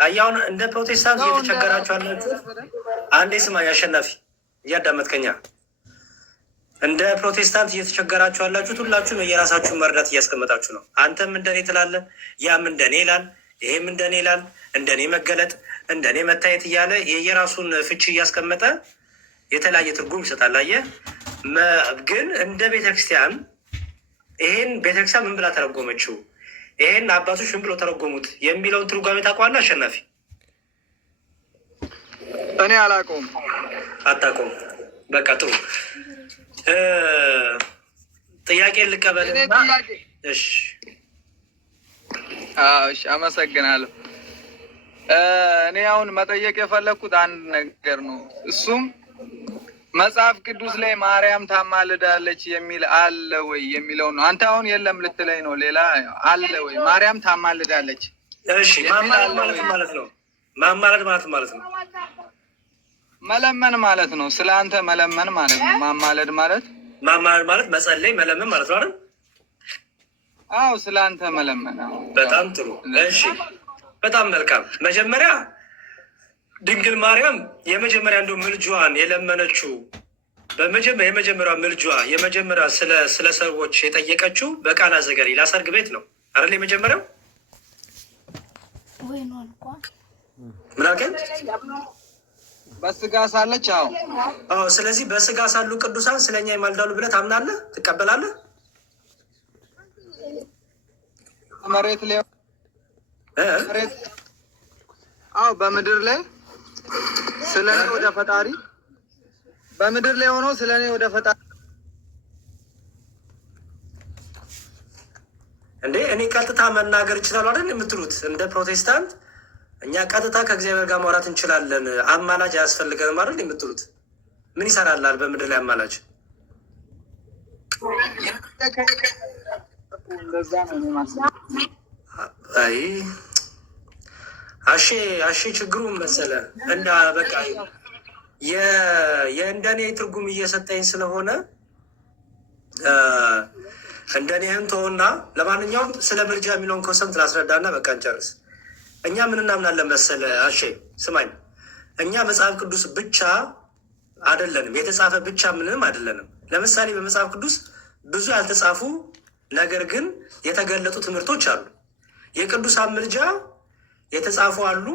አያውን እንደ ፕሮቴስታንት እየተቸገራችሁ አላችሁ። አንዴ ስማኝ አሸናፊ፣ እያዳመጥከኛ እንደ ፕሮቴስታንት እየተቸገራችሁ ያላችሁት ሁላችሁም የራሳችሁን መርዳት እያስቀመጣችሁ ነው። አንተም እንደኔ ትላለህ፣ ያም እንደኔ ይላል፣ ይሄም እንደኔ ይላል። እንደኔ መገለጥ፣ እንደኔ መታየት እያለ የየራሱን ፍቺ እያስቀመጠ የተለያየ ትርጉም ይሰጣል። አየህ፣ ግን እንደ ቤተክርስቲያን ይሄን ቤተክርስቲያን ምን ብላ ተረጎመችው፣ ይሄን አባቶች ምን ብለው ተረጎሙት የሚለውን ትርጓሜ ታውቀዋለህ አሸናፊ? እኔ አላውቀውም። አታውቀውም? በቃ ጥሩ። ጥያቄ ልቀበልና እሺ፣ አመሰግናለሁ። እኔ አሁን መጠየቅ የፈለግኩት አንድ ነገር ነው። እሱም መጽሐፍ ቅዱስ ላይ ማርያም ታማልዳለች የሚል አለ ወይ የሚለው ነው። አንተ አሁን የለም ልትለኝ ነው። ሌላ አለ ወይ? ማርያም ታማልዳለች። እሺ፣ ማማለድ ማለት ነው። ማማለድ ማለት ነው መለመን ማለት ነው። ስለ አንተ መለመን ማለት ነው። ማማለድ ማለት መጸለይ፣ መለመን ማለት ነው አይደል? አዎ፣ ስለ አንተ መለመን። በጣም ጥሩ። እሺ፣ በጣም መልካም። መጀመሪያ ድንግል ማርያም የመጀመሪያ እንደ ምልጇን የለመነችው የመጀመሪያ ምልጇ የመጀመሪያ ስለ ሰዎች የጠየቀችው በቃና ዘገሊላ ሰርግ ቤት ነው አይደል? የመጀመሪያው ምን አልከኝ? በስጋ ሳለች። አዎ። ስለዚህ በስጋ ሳሉ ቅዱሳን ስለኛ ይማልዳሉ ብለህ ታምናለህ? ትቀበላለህ? መሬት ላይ አዎ፣ በምድር ላይ ስለ እኔ ወደ ፈጣሪ በምድር ላይ ሆኖ ስለ እኔ ወደ ፈጣሪ እንዴ እኔ ቀጥታ መናገር ይችላሉ አይደል የምትሉት? እንደ ፕሮቴስታንት እኛ ቀጥታ ከእግዚአብሔር ጋር ማውራት እንችላለን፣ አማላጅ አያስፈልገንም አይደል የምትሉት? ምን ይሰራላል በምድር ላይ አማላጅ? አይ አሼ ችግሩ መሰለ እና በቃ የእንደኔ ትርጉም እየሰጠኝ ስለሆነ እንደኔህን ተውና፣ ለማንኛውም ስለ ምልጃ የሚለውን ኮንሰፕት ላስረዳና በቃ እንጨርስ። እኛ ምን እናምናለን መሰለ አሼ ስማኝ፣ እኛ መጽሐፍ ቅዱስ ብቻ አይደለንም፣ የተጻፈ ብቻ ምንም አይደለንም። ለምሳሌ በመጽሐፍ ቅዱስ ብዙ ያልተጻፉ ነገር ግን የተገለጡ ትምህርቶች አሉ። የቅዱሳን ምልጃ የተጻፉ አሉ፣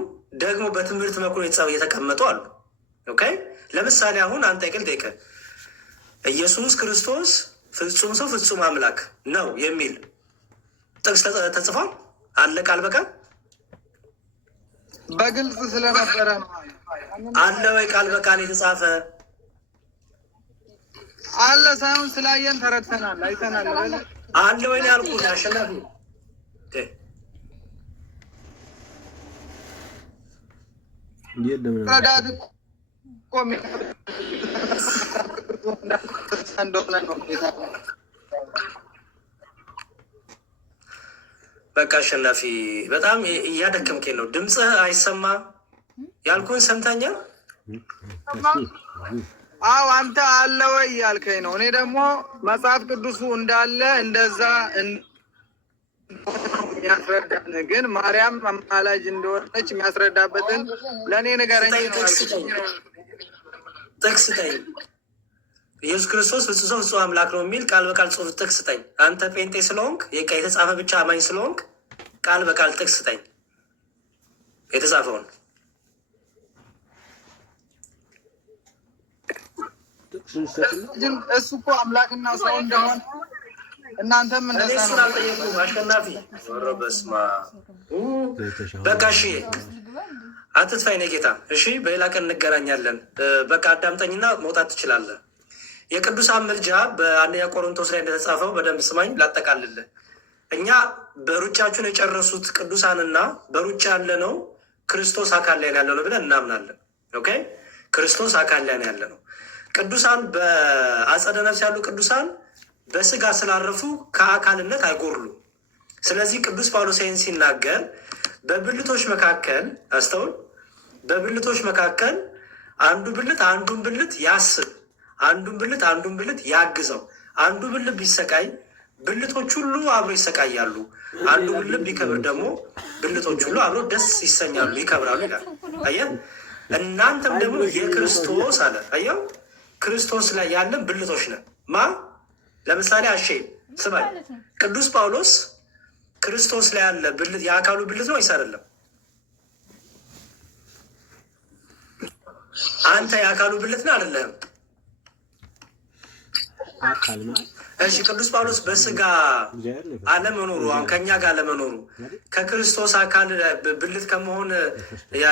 ደግሞ በትምህርት መኩ የተቀመጡ አሉ። ኦኬ፣ ለምሳሌ አሁን አንተ ይቅል ጠይቀ ኢየሱስ ክርስቶስ ፍጹም ሰው ፍጹም አምላክ ነው የሚል ጥቅስ ተጽፏል አለ ቃል በቃል በግልጽ ስለነበረ አለ ወይ? ቃል በቃል የተጻፈ አለ ሳይሆን ስላየን ተረድተናል፣ አይተናል። አለ ወይ ነው ያልኩት አሸናፊ። ረዳት በቃ አሸናፊ በጣም እያደከምከኝ ነው። ድምፅህ አይሰማ ያልኩን ሰምተኛል። አዎ አንተ አለ ወይ ያልከኝ ነው። እኔ ደግሞ መጽሐፍ ቅዱሱ እንዳለ እንደዛ የሚያስረዳን ግን ማርያም አማላጅ እንደሆነች የሚያስረዳበትን ለእኔ ንገረኝ። ጥቅስ ስጠኝ። ኢየሱስ ክርስቶስ ፍጹም ሰው ፍጹም አምላክ ነው የሚል ቃል በቃል ጽሑፍ ጥቅስ ስጠኝ። አንተ ጴንጤ ስለሆንክ የተጻፈ ብቻ አማኝ ስለሆንክ ቃል በቃል ጥቅስ ስጠኝ የተጻፈውን። እሱ እኮ አምላክና ሰው እንደሆነ እናንተም እንደዛ ነው። አልጠየቁም አሸናፊ። በስመ አብ በቃ እሺ፣ አትጥፋኝ ነው ጌታ። እሺ በሌላ ቀን እንገናኛለን። በቃ አዳምጠኝና መውጣት ትችላለህ። የቅዱሳን ምልጃ በአንደኛ ቆሮንቶስ ላይ እንደተጻፈው በደንብ ስማኝ ላጠቃልልህ። እኛ በሩጫችሁን የጨረሱት ቅዱሳንና በሩጫ ያለ ነው ክርስቶስ አካል ላይ ያለ ነው ብለን እናምናለን። ኦኬ፣ ክርስቶስ አካል ላይ ያለ ነው። ቅዱሳን በአጸደ ነፍስ ያሉ ቅዱሳን በስጋ ስላረፉ ከአካልነት አይጎርሉ። ስለዚህ ቅዱስ ጳውሎስ ይህን ሲናገር በብልቶች መካከል አስተውል፣ በብልቶች መካከል አንዱ ብልት አንዱን ብልት ያስብ፣ አንዱን ብልት አንዱን ብልት ያግዘው። አንዱ ብልት ቢሰቃይ ብልቶች ሁሉ አብሮ ይሰቃያሉ። አንዱ ብልት ቢከብር ደግሞ ብልቶች ሁሉ አብሮ ደስ ይሰኛሉ፣ ይከብራሉ ይላል። አየህ፣ እናንተም ደግሞ የክርስቶስ አለ። አየው፣ ክርስቶስ ላይ ያለን ብልቶች ነን። ለምሳሌ አሼ ስማኝ፣ ቅዱስ ጳውሎስ ክርስቶስ ላይ ያለ ብልት የአካሉ ብልት ነው ወይስ አይደለም? አንተ የአካሉ ብልት ነው አይደለም? እሺ ቅዱስ ጳውሎስ በስጋ አለመኖሩ አሁን ከኛ ጋር አለመኖሩ ከክርስቶስ አካል ብልት ከመሆን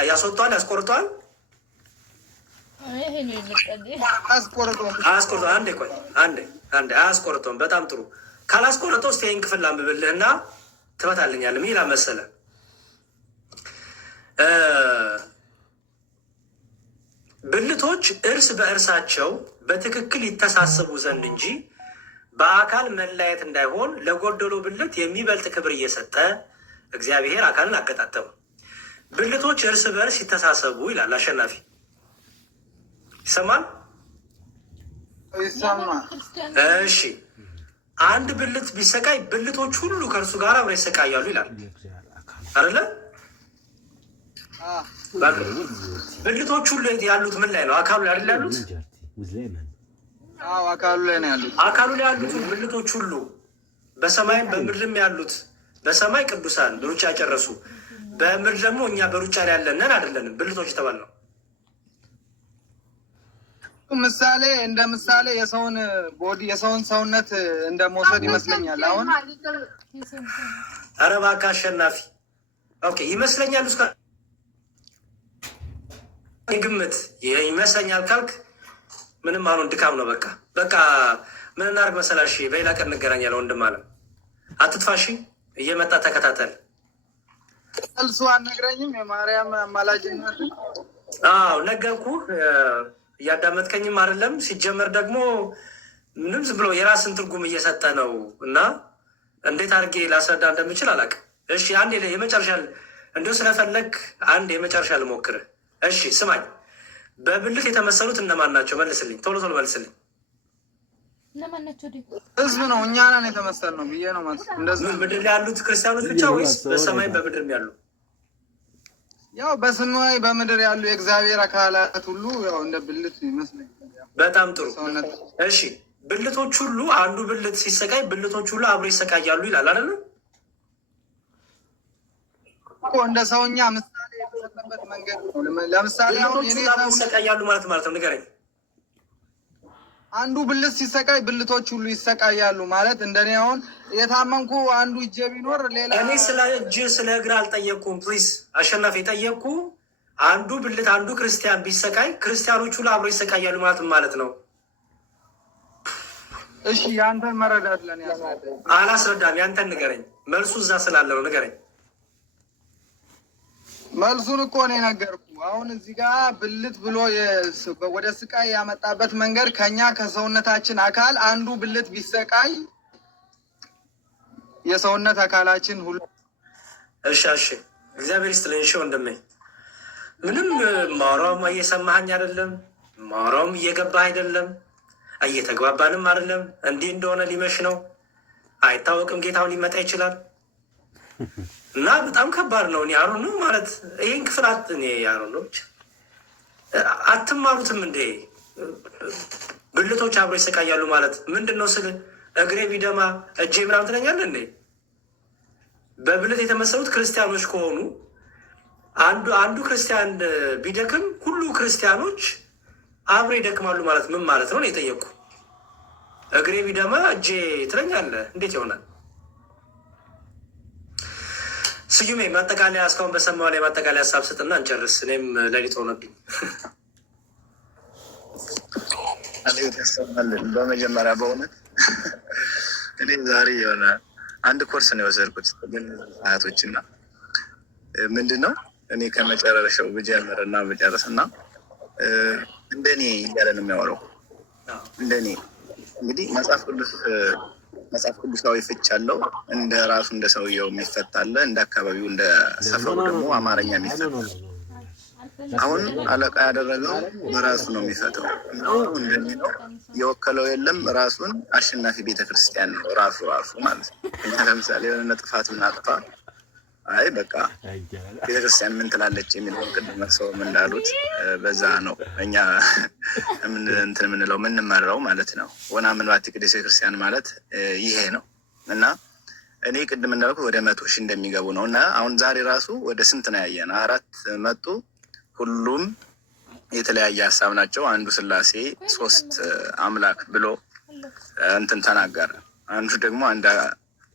ያስወጣዋል ያስቆርጠዋል? አያስቆርጠውም። አንዴ ቆይ አንዴ አያስቆርጠውም። በጣም ጥሩ። ካላስቆርጠው እስኪ ይህን ክፍል ላንብብልህና ትመታልኛለህ። ምን ይላል መሰለህ? ብልቶች እርስ በእርሳቸው በትክክል ይተሳሰቡ ዘንድ እንጂ በአካል መለያየት እንዳይሆን ለጎደሎ ብልት የሚበልጥ ክብር እየሰጠ እግዚአብሔር አካልን አገጣጠሙ። ብልቶች እርስ በእርስ ይተሳሰቡ ይላል አሸናፊ። ይሰማል? እሺ አንድ ብልት ቢሰቃይ ብልቶች ሁሉ ከእርሱ ጋር አብረው ይሰቃያሉ ይላል አይደለ? ብልቶች ሁሉ ያሉት ምን ላይ ነው? አካሉ ላይ አይደል ያሉት? አካሉ ላይ ነው ያሉት። አካሉ ላይ ያሉት ብልቶች ሁሉ በሰማይም በምድርም ያሉት፣ በሰማይ ቅዱሳን በሩጫ ጨረሱ፣ በምድር ደግሞ እኛ በሩጫ ላይ ያለንን አይደለንም ብልቶች የተባልነው። ምሳሌ እንደ ምሳሌ የሰውን ቦዲ የሰውን ሰውነት እንደ መውሰድ ይመስለኛል። አሁን ኧረ እባክህ አሸናፊ ኦኬ ይመስለኛል እስከ ግምት ይመስለኛል ካልክ ምንም አሁን ድካም ነው። በቃ ምን እናድርግ መሰላሽ? በሌላ ቀን እንገናኛለን። ወንድም አለም አትጥፋሽ፣ እየመጣ ተከታተል። እልሱ አልነግረኝም የማርያም አማላጅነት። አዎ ነገርኩህ። እያዳመጥከኝም አይደለም። ሲጀመር ደግሞ ምንም ዝም ብሎ የራስን ትርጉም እየሰጠ ነው እና እንዴት አድርጌ ላስረዳ እንደምችል አላውቅም። እሺ አንድ የመጨረሻ እንዲሁ ስለፈለግ አንድ የመጨረሻ ልሞክርህ። እሺ ስማኝ፣ በብልት የተመሰሉት እነማን ናቸው? መልስልኝ፣ ቶሎ መልስልኝ። ህዝብ ነው፣ እኛ ነን የተመሰል ነው ብዬ ነው ማለት። እንደዚህ ምድር ላይ ያሉት ክርስቲያኖች ብቻ ወይስ በሰማይ በምድርም ያሉ? ያው በሰማይ በምድር ያሉ የእግዚአብሔር አካላት ሁሉ ያው እንደ ብልት ይመስለኛል። በጣም ጥሩ። እሺ ብልቶች ሁሉ አንዱ ብልት ሲሰቃይ ብልቶች ሁሉ አብሮ ይሰቃያሉ ይላል አይደል? እንደ ሰውኛ ምሳሌ የተሰጠበት መንገድ ነው። ለምሳሌ አሁን የኔ ሰው ይሰቃያሉ ማለት ነው። ንገረኝ። አንዱ ብልት ሲሰቃይ ብልቶች ሁሉ ይሰቃያሉ ማለት እንደኔ አሁን የታመንኩ አንዱ እጄ ቢኖር ሌላ እኔ ስለ እጅ ስለ እግር አልጠየቅኩም። ፕሊዝ አሸናፊ የጠየቅኩ አንዱ ብልት አንዱ ክርስቲያን ቢሰቃይ ክርስቲያኖች ሁሉ አብሮ ይሰቃያሉ ማለት ነው። እሺ ያንተን መረዳት ለኔ ያስረዳኝ። አላስረዳም፣ ያንተን ንገረኝ። መልሱ እዛ ስላለ ነው። ንገረኝ። መልሱን እኮ ነው የነገርኩ። አሁን እዚህ ጋር ብልት ብሎ ወደ ስቃይ ያመጣበት መንገድ ከኛ ከሰውነታችን አካል አንዱ ብልት ቢሰቃይ የሰውነት አካላችን ሁሉ እሺ እግዚአብሔር ይስጥልኝ። እሺ ወንድሜ ምንም ማውራውም እየሰማኸኝ አይደለም፣ ማውራውም እየገባህ አይደለም፣ እየተግባባንም አይደለም። እንዲህ እንደሆነ ሊመሽ ነው አይታወቅም። ጌታውን ሊመጣ ይችላል እና በጣም ከባድ ነው። እኔ አሮ ነው ማለት ይህን ክፍላት እኔ ያሮ ነው አትማሩትም እንዴ? ብልቶች አብሮ ይሰቃያሉ ማለት ምንድን ነው ስል እግሬ ቢደማ እጄ ምናምን ትለኛለህ እንዴ? በብልት የተመሰሉት ክርስቲያኖች ከሆኑ አንዱ ክርስቲያን ቢደክም ሁሉ ክርስቲያኖች አብሮ ይደክማሉ ማለት ምን ማለት ነው? የጠየቅኩ እግሬ ቢደማ እጄ ትለኛለህ እንዴት ይሆናል? ስዩሜ ማጠቃለያ እስካሁን በሰማሁ ላይ ማጠቃለያ ሀሳብ ስጥና እንጨርስ። እኔም ሌሊት ሆነብኝ። ያሰማልን። በመጀመሪያ በእውነት እኔ ዛሬ የሆነ አንድ ኮርስ ነው የወሰድኩት ግን አያቶች እና ምንድን ነው እኔ ከመጨረሻው ብጀምርና ብጨርስና እንደኔ እያለ ነው የሚያወራው። እንደኔ እንግዲህ መጽሐፍ ቅዱሳዊ ፍች አለው። እንደ ራሱ እንደ ሰውየው የሚፈታለ፣ እንደ አካባቢው እንደ ሰፈሩ ደግሞ አማርኛ የሚፈታል። አሁን አለቃ ያደረገው በራሱ ነው የሚፈተው። እንደሚለው የወከለው የለም። ራሱን አሸናፊ ቤተክርስቲያን ነው ራሱ ማለት ነው። እኛ ለምሳሌ የሆነ ጥፋት ምናጥፋ አይ በቃ ቤተክርስቲያን ምን ትላለች የሚለው ቅድም ሰውም እንዳሉት በዛ ነው እኛ እንትን የምንለው የምንመራው ማለት ነው። ወናምን ባቲ ቅድስት ቤተክርስቲያን ማለት ይሄ ነው እና እኔ ቅድም እንዳልኩት ወደ 100,000 እንደሚገቡ ነው እና አሁን ዛሬ ራሱ ወደ ስንት ነው ያየን? 4 መጡ። ሁሉም የተለያየ ሀሳብ ናቸው። አንዱ ስላሴ 3 አምላክ ብሎ እንትን ተናገረ። አንዱ ደግሞ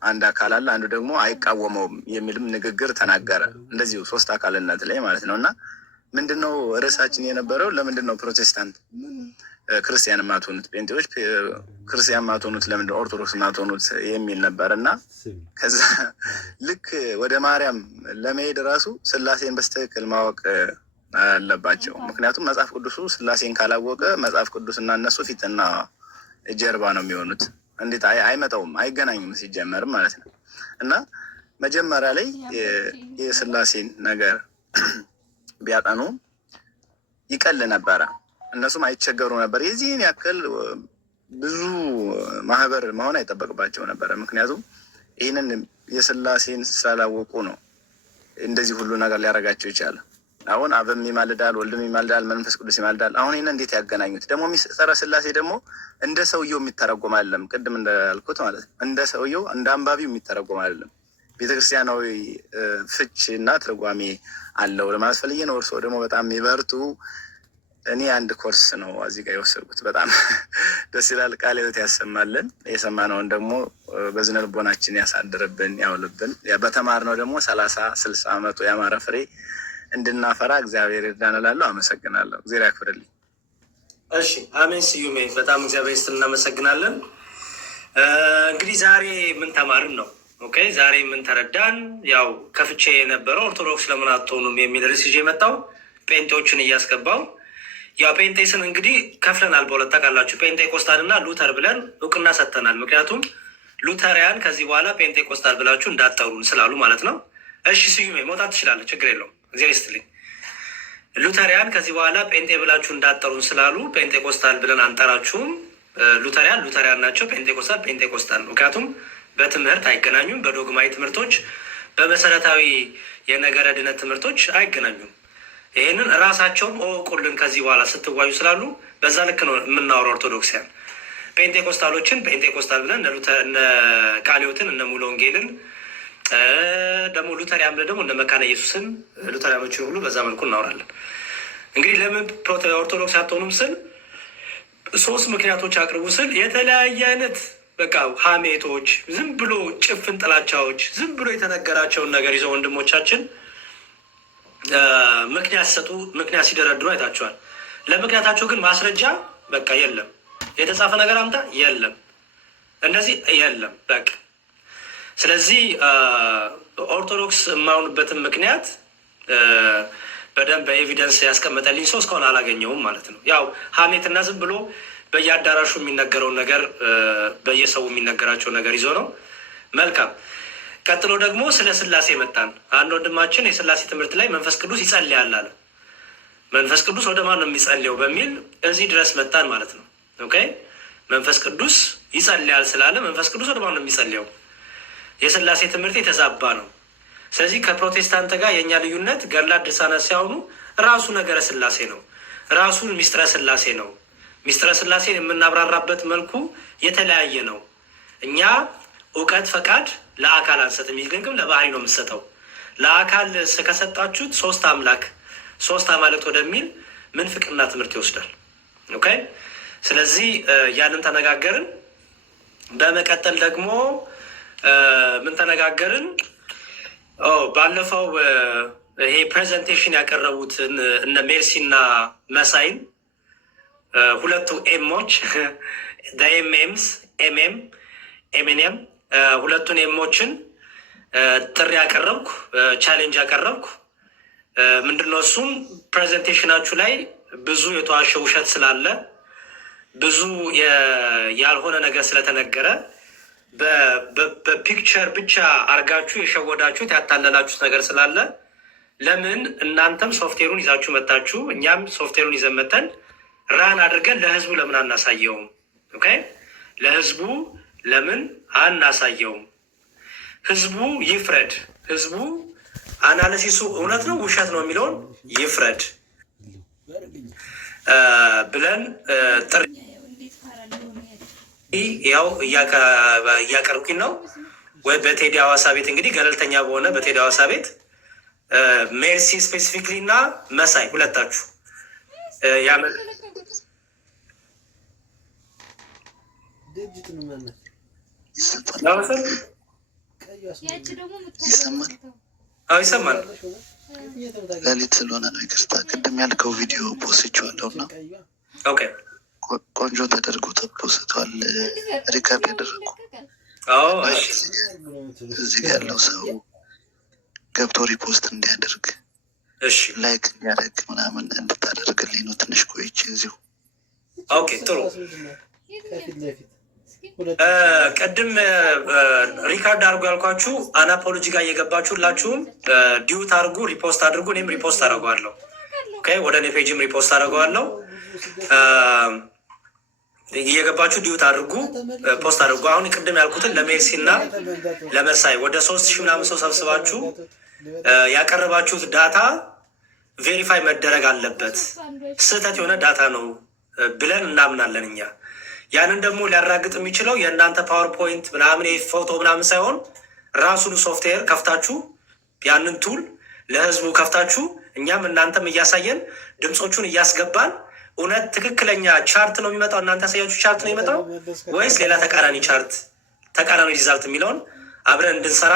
አንድ አካል አለ፣ አንዱ ደግሞ አይቃወመውም የሚልም ንግግር ተናገረ። እንደዚሁ 3 አካልነት ላይ ማለት ነው እና ምንድነው ርዕሳችን የነበረው? ለምንድነው ፕሮቴስታንት ክርስቲያን ማትሆኑት፣ ጴንጤዎች ክርስቲያን ማትሆኑት፣ ለምንድነው ኦርቶዶክስ ማትሆኑት የሚል ነበር እና ከዛ ልክ ወደ ማርያም ለመሄድ ራሱ ስላሴን በስትክክል ማወቅ አለባቸው። ምክንያቱም መጽሐፍ ቅዱሱ ስላሴን ካላወቀ መጽሐፍ ቅዱስና እነሱ ፊትና ጀርባ ነው የሚሆኑት። እንዴት አይመጣውም፣ አይገናኙም ሲጀመርም ማለት ነው እና መጀመሪያ ላይ የስላሴን ነገር ቢያጠኑ ይቀል ነበረ። እነሱም አይቸገሩ ነበር። የዚህን ያክል ብዙ ማህበር መሆን አይጠበቅባቸው ነበረ። ምክንያቱም ይህንን የስላሴን ስላላወቁ ነው እንደዚህ ሁሉ ነገር ሊያደርጋቸው ይቻላል። አሁን አብም ይማልዳል፣ ወልድም ይማልዳል፣ መንፈስ ቅዱስ ይማልዳል። አሁን ይህን እንዴት ያገናኙት? ደግሞ የሚሰራ ስላሴ ደግሞ እንደ ሰውየው የሚተረጎም አይደለም። ቅድም እንዳልኩት ማለት ነው እንደ ሰውየው እንደ አንባቢው የሚተረጎም አይደለም። ቤተክርስቲያናዊ ፍች እና ትርጓሜ አለው ለማለት ፈልጌ ነው። እርስዎ ደግሞ በጣም የሚበርቱ እኔ አንድ ኮርስ ነው እዚህ ጋር የወሰድኩት። በጣም ደስ ይላል። ቃለ ሕይወት ያሰማልን። የሰማነውን ደግሞ በዝነ ልቦናችን ያሳድርብን፣ ያውልብን። በተማርነው ደግሞ 30-60 ዓመቱ ያማረ ፍሬ እንድናፈራ እግዚአብሔር ይርዳን እላለሁ። አመሰግናለሁ። እግዚአብሔር ያክብርልኝ። እሺ፣ አሜን። ስዩሜ በጣም እግዚአብሔር ይስጥልን፣ እናመሰግናለን። እንግዲህ ዛሬ ምን ተማርን ነው? ኦኬ፣ ዛሬ ምን ተረዳን? ያው ከፍቼ የነበረው ኦርቶዶክስ ለምን አትሆኑም የሚል ርዕስ ይዤ መጣሁ። ጴንጤዎችን እያስገባው ያው ጴንጤስን እንግዲህ ከፍለናል በሁለት ታውቃላችሁ። ጴንጤቆስታል እና ሉተር ብለን እውቅና ሰጥተናል። ምክንያቱም ሉተሪያን ከዚህ በኋላ ጴንጤቆስታል ብላችሁ እንዳጠሩን ስላሉ ማለት ነው። እሺ ስዩሜ መውጣት ትችላለህ፣ ችግር የለውም። እግዚአብሔር ይስጥልኝ። ሉተሪያን ከዚህ በኋላ ጴንጤ ብላችሁ እንዳጠሩን ስላሉ ጴንጤቆስታል ብለን አንጠራችሁም። ሉተሪያን ናቸው፣ ጴንጤቆስታል ጴንጤቆስታል። ምክንያቱም በትምህርት አይገናኙም። በዶግማዊ ትምህርቶች፣ በመሰረታዊ የነገረ ድነት ትምህርቶች አይገናኙም። ይህንን ራሳቸውም እወቁልን ከዚህ በኋላ ስትዋዩ ስላሉ በዛ ልክ ነው የምናወራው። ኦርቶዶክሲያን ጴንጤቆስታሎችን ጴንጤቆስታል ብለን እነ ቃለ ሕይወትን እነ ሙሉ ወንጌልን ደግሞ ሉተሪያን ብለን ደግሞ እነ መካነ ኢየሱስን ሉተሪያኖችን ሁሉ በዛ መልኩ እናወራለን። እንግዲህ ለምን ኦርቶዶክስ አትሆኑም ስል 3 ምክንያቶች አቅርቡ ስል የተለያየ አይነት በቃ ሀሜቶች፣ ዝም ብሎ ጭፍን ጥላቻዎች፣ ዝም ብሎ የተነገራቸውን ነገር ይዘው ወንድሞቻችን ምክንያት ሲሰጡ ምክንያት ሲደረድሩ አይታችኋል። ለምክንያታቸው ግን ማስረጃ በቃ የለም። የተጻፈ ነገር አምጣ የለም፣ እንደዚህ የለም በቃ። ስለዚህ ኦርቶዶክስ የማይሆንበትን ምክንያት በደንብ በኤቪደንስ ያስቀመጠልኝ ሰው እስካሁን አላገኘውም ማለት ነው። ያው ሀሜትና ዝም ብሎ በየአዳራሹ የሚነገረውን ነገር በየሰው የሚነገራቸው ነገር ይዞ ነው። መልካም። ቀጥሎ ደግሞ ስለ ስላሴ መጣን። አንድ ወንድማችን የስላሴ ትምህርት ላይ መንፈስ ቅዱስ ይጸልያል አለ። መንፈስ ቅዱስ ወደ ማን ነው የሚጸልየው በሚል እዚህ ድረስ መጣን ማለት ነው። ኦኬ፣ መንፈስ ቅዱስ ይጸልያል ስላለ መንፈስ ቅዱስ ወደ ማን ነው የሚጸልየው? የስላሴ ትምህርት የተዛባ ነው። ስለዚህ ከፕሮቴስታንት ጋር የእኛ ልዩነት ገድላት ድርሳናት ሲሆኑ ራሱ ነገረ ስላሴ ነው፣ ራሱ ሚስጥረ ስላሴ ነው። ሚስጥረ ስላሴን የምናብራራበት መልኩ የተለያየ ነው። እኛ እውቀት ፈቃድ ለአካል አንሰጥ፣ የሚገኝም ለባህሪ ነው የምሰጠው። ለአካል ከሰጣችሁት 3 አምላክ 3 አማልክት ወደሚል ምንፍቅና ትምህርት ይወስዳል። ኦኬ፣ ስለዚህ ያንን ተነጋገርን። በመቀጠል ደግሞ ምን ተነጋገርን? ባለፈው ይሄ ፕሬዘንቴሽን ያቀረቡትን እነ ሜርሲ እና መሳይን ሁለቱ ኤሞች ኤምኤም ሁለቱን ኤሞችን ጥሪ ያቀረብኩ ቻሌንጅ ያቀረብኩ ምንድነው? እሱም ፕሬዘንቴሽናችሁ ላይ ብዙ የተዋሸ ውሸት ስላለ ብዙ ያልሆነ ነገር ስለተነገረ በፒክቸር ብቻ አርጋችሁ የሸወዳችሁት ያታለላችሁት ነገር ስላለ ለምን እናንተም ሶፍትዌሩን ይዛችሁ መታችሁ እኛም ሶፍትዌሩን ይዘን መተን ራን አድርገን ለህዝቡ ለምን አናሳየውም? ኦኬ፣ ለህዝቡ ለምን አናሳየውም? ህዝቡ ይፍረድ። ህዝቡ አናሊሲሱ እውነት ነው ውሸት ነው የሚለውን ይፍረድ ብለን ጥሪ ያው እያቀርብኩኝ ነው። ወይ በቴዲ ሐዋሳ ቤት እንግዲህ ገለልተኛ በሆነ በቴዲ ሐዋሳ ቤት ሜርሲ ስፔሲፊክሊ እና መሳይ ሁለታችሁ ይሰማል። ሌሊት ስለሆነ ነው ይቅርታ። ቅድም ያልከው ቪዲዮ ፖስቼዋለሁ እና ቆንጆ ተደርጎ ተፖስቷል። ሪካርድ ያደረጉ እዚህ ጋ ያለው ሰው ገብቶ ሪፖስት እንዲያደርግ ላይክ እንዲያደርግ ምናምን እንድታደርግልኝ ነው። ትንሽ ቆይቼ እዚሁ ጥሩ። ቅድም ሪካርድ አድርጉ ያልኳችሁ አናፖሎጂ ጋር እየገባችሁ ሁላችሁም ዲዩት አድርጉ፣ ሪፖስት አድርጉ። እኔም ሪፖስት አደርገዋለሁ። ወደ እኔ ፔጅም ሪፖስት አደርገዋለሁ። እየገባችሁ ዲዩት አድርጉ፣ ፖስት አድርጉ። አሁን ቅድም ያልኩትን ለሜርሲ እና ለመሳይ ወደ 3000 ምናምን ሰው ሰብስባችሁ ያቀረባችሁት ዳታ ቬሪፋይ መደረግ አለበት፣ ስህተት የሆነ ዳታ ነው ብለን እናምናለን እኛ። ያንን ደግሞ ሊያራግጥ የሚችለው የእናንተ ፓወርፖይንት ምናምን ፎቶ ምናምን ሳይሆን ራሱን ሶፍትዌር ከፍታችሁ ያንን ቱል ለህዝቡ ከፍታችሁ እኛም እናንተም እያሳየን ድምፆቹን እያስገባን እውነት ትክክለኛ ቻርት ነው የሚመጣው፣ እናንተ ያሳያችሁ ቻርት ነው የሚመጣው ወይስ ሌላ ተቃራኒ ቻርት ተቃራኒ ሪዛልት የሚለውን አብረን እንድንሰራ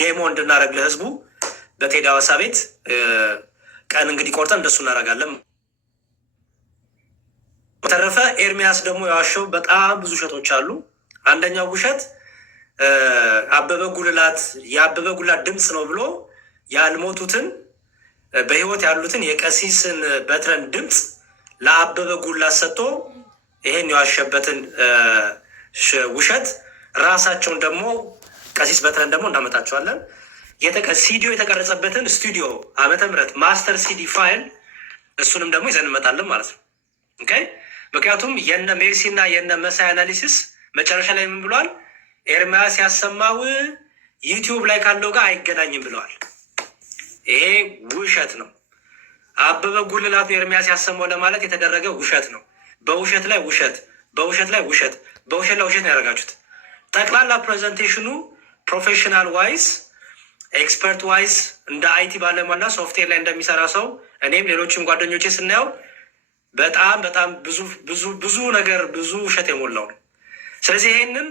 ዴሞ እንድናደርግ ለህዝቡ በቴዲ ሐዋሳ ቤት ቀን እንግዲህ ቆርጠን እንደሱ እናደርጋለን። በተረፈ ኤርሚያስ ደግሞ የዋሸው በጣም ብዙ ውሸቶች አሉ። አንደኛው ውሸት አበበ ጉልላት የአበበ ጉልላት ድምፅ ነው ብሎ ያልሞቱትን በህይወት ያሉትን የቀሲስን በትረን ድምፅ ለአበበ ጉልላት ሰጥቶ ይሄን የዋሸበትን ውሸት ራሳቸውን ደግሞ ቀሲስ በትረን ደግሞ እናመጣቸዋለን። ሲዲዮ የተቀረጸበትን ስቱዲዮ ዓመተ ምህረት ማስተር ሲዲ ፋይል እሱንም ደግሞ ይዘን እንመጣለን ማለት ነው። ኦኬ። ምክንያቱም የነ ሜርሲ እና የነ መሳይ አናሊሲስ መጨረሻ ላይ ምን ብሏል? ኤርሚያስ ያሰማው ዩቲዩብ ላይ ካለው ጋር አይገናኝም ብለዋል። ይሄ ውሸት ነው። አበበ ጉልላት ኤርሚያስ ያሰማው ለማለት የተደረገ ውሸት ነው። በውሸት ላይ ውሸት፣ በውሸት ላይ ውሸት፣ በውሸት ላይ ውሸት ነው ያደረጋችሁት። ጠቅላላ ፕሬዘንቴሽኑ ፕሮፌሽናል ዋይዝ ኤክስፐርት ዋይዝ እንደ አይቲ ባለሙያና ሶፍትዌር ላይ እንደሚሰራ ሰው እኔም ሌሎችም ጓደኞቼ ስናየው በጣም በጣም ብዙ ነገር ብዙ ውሸት የሞላው ነው። ስለዚህ ይሄንን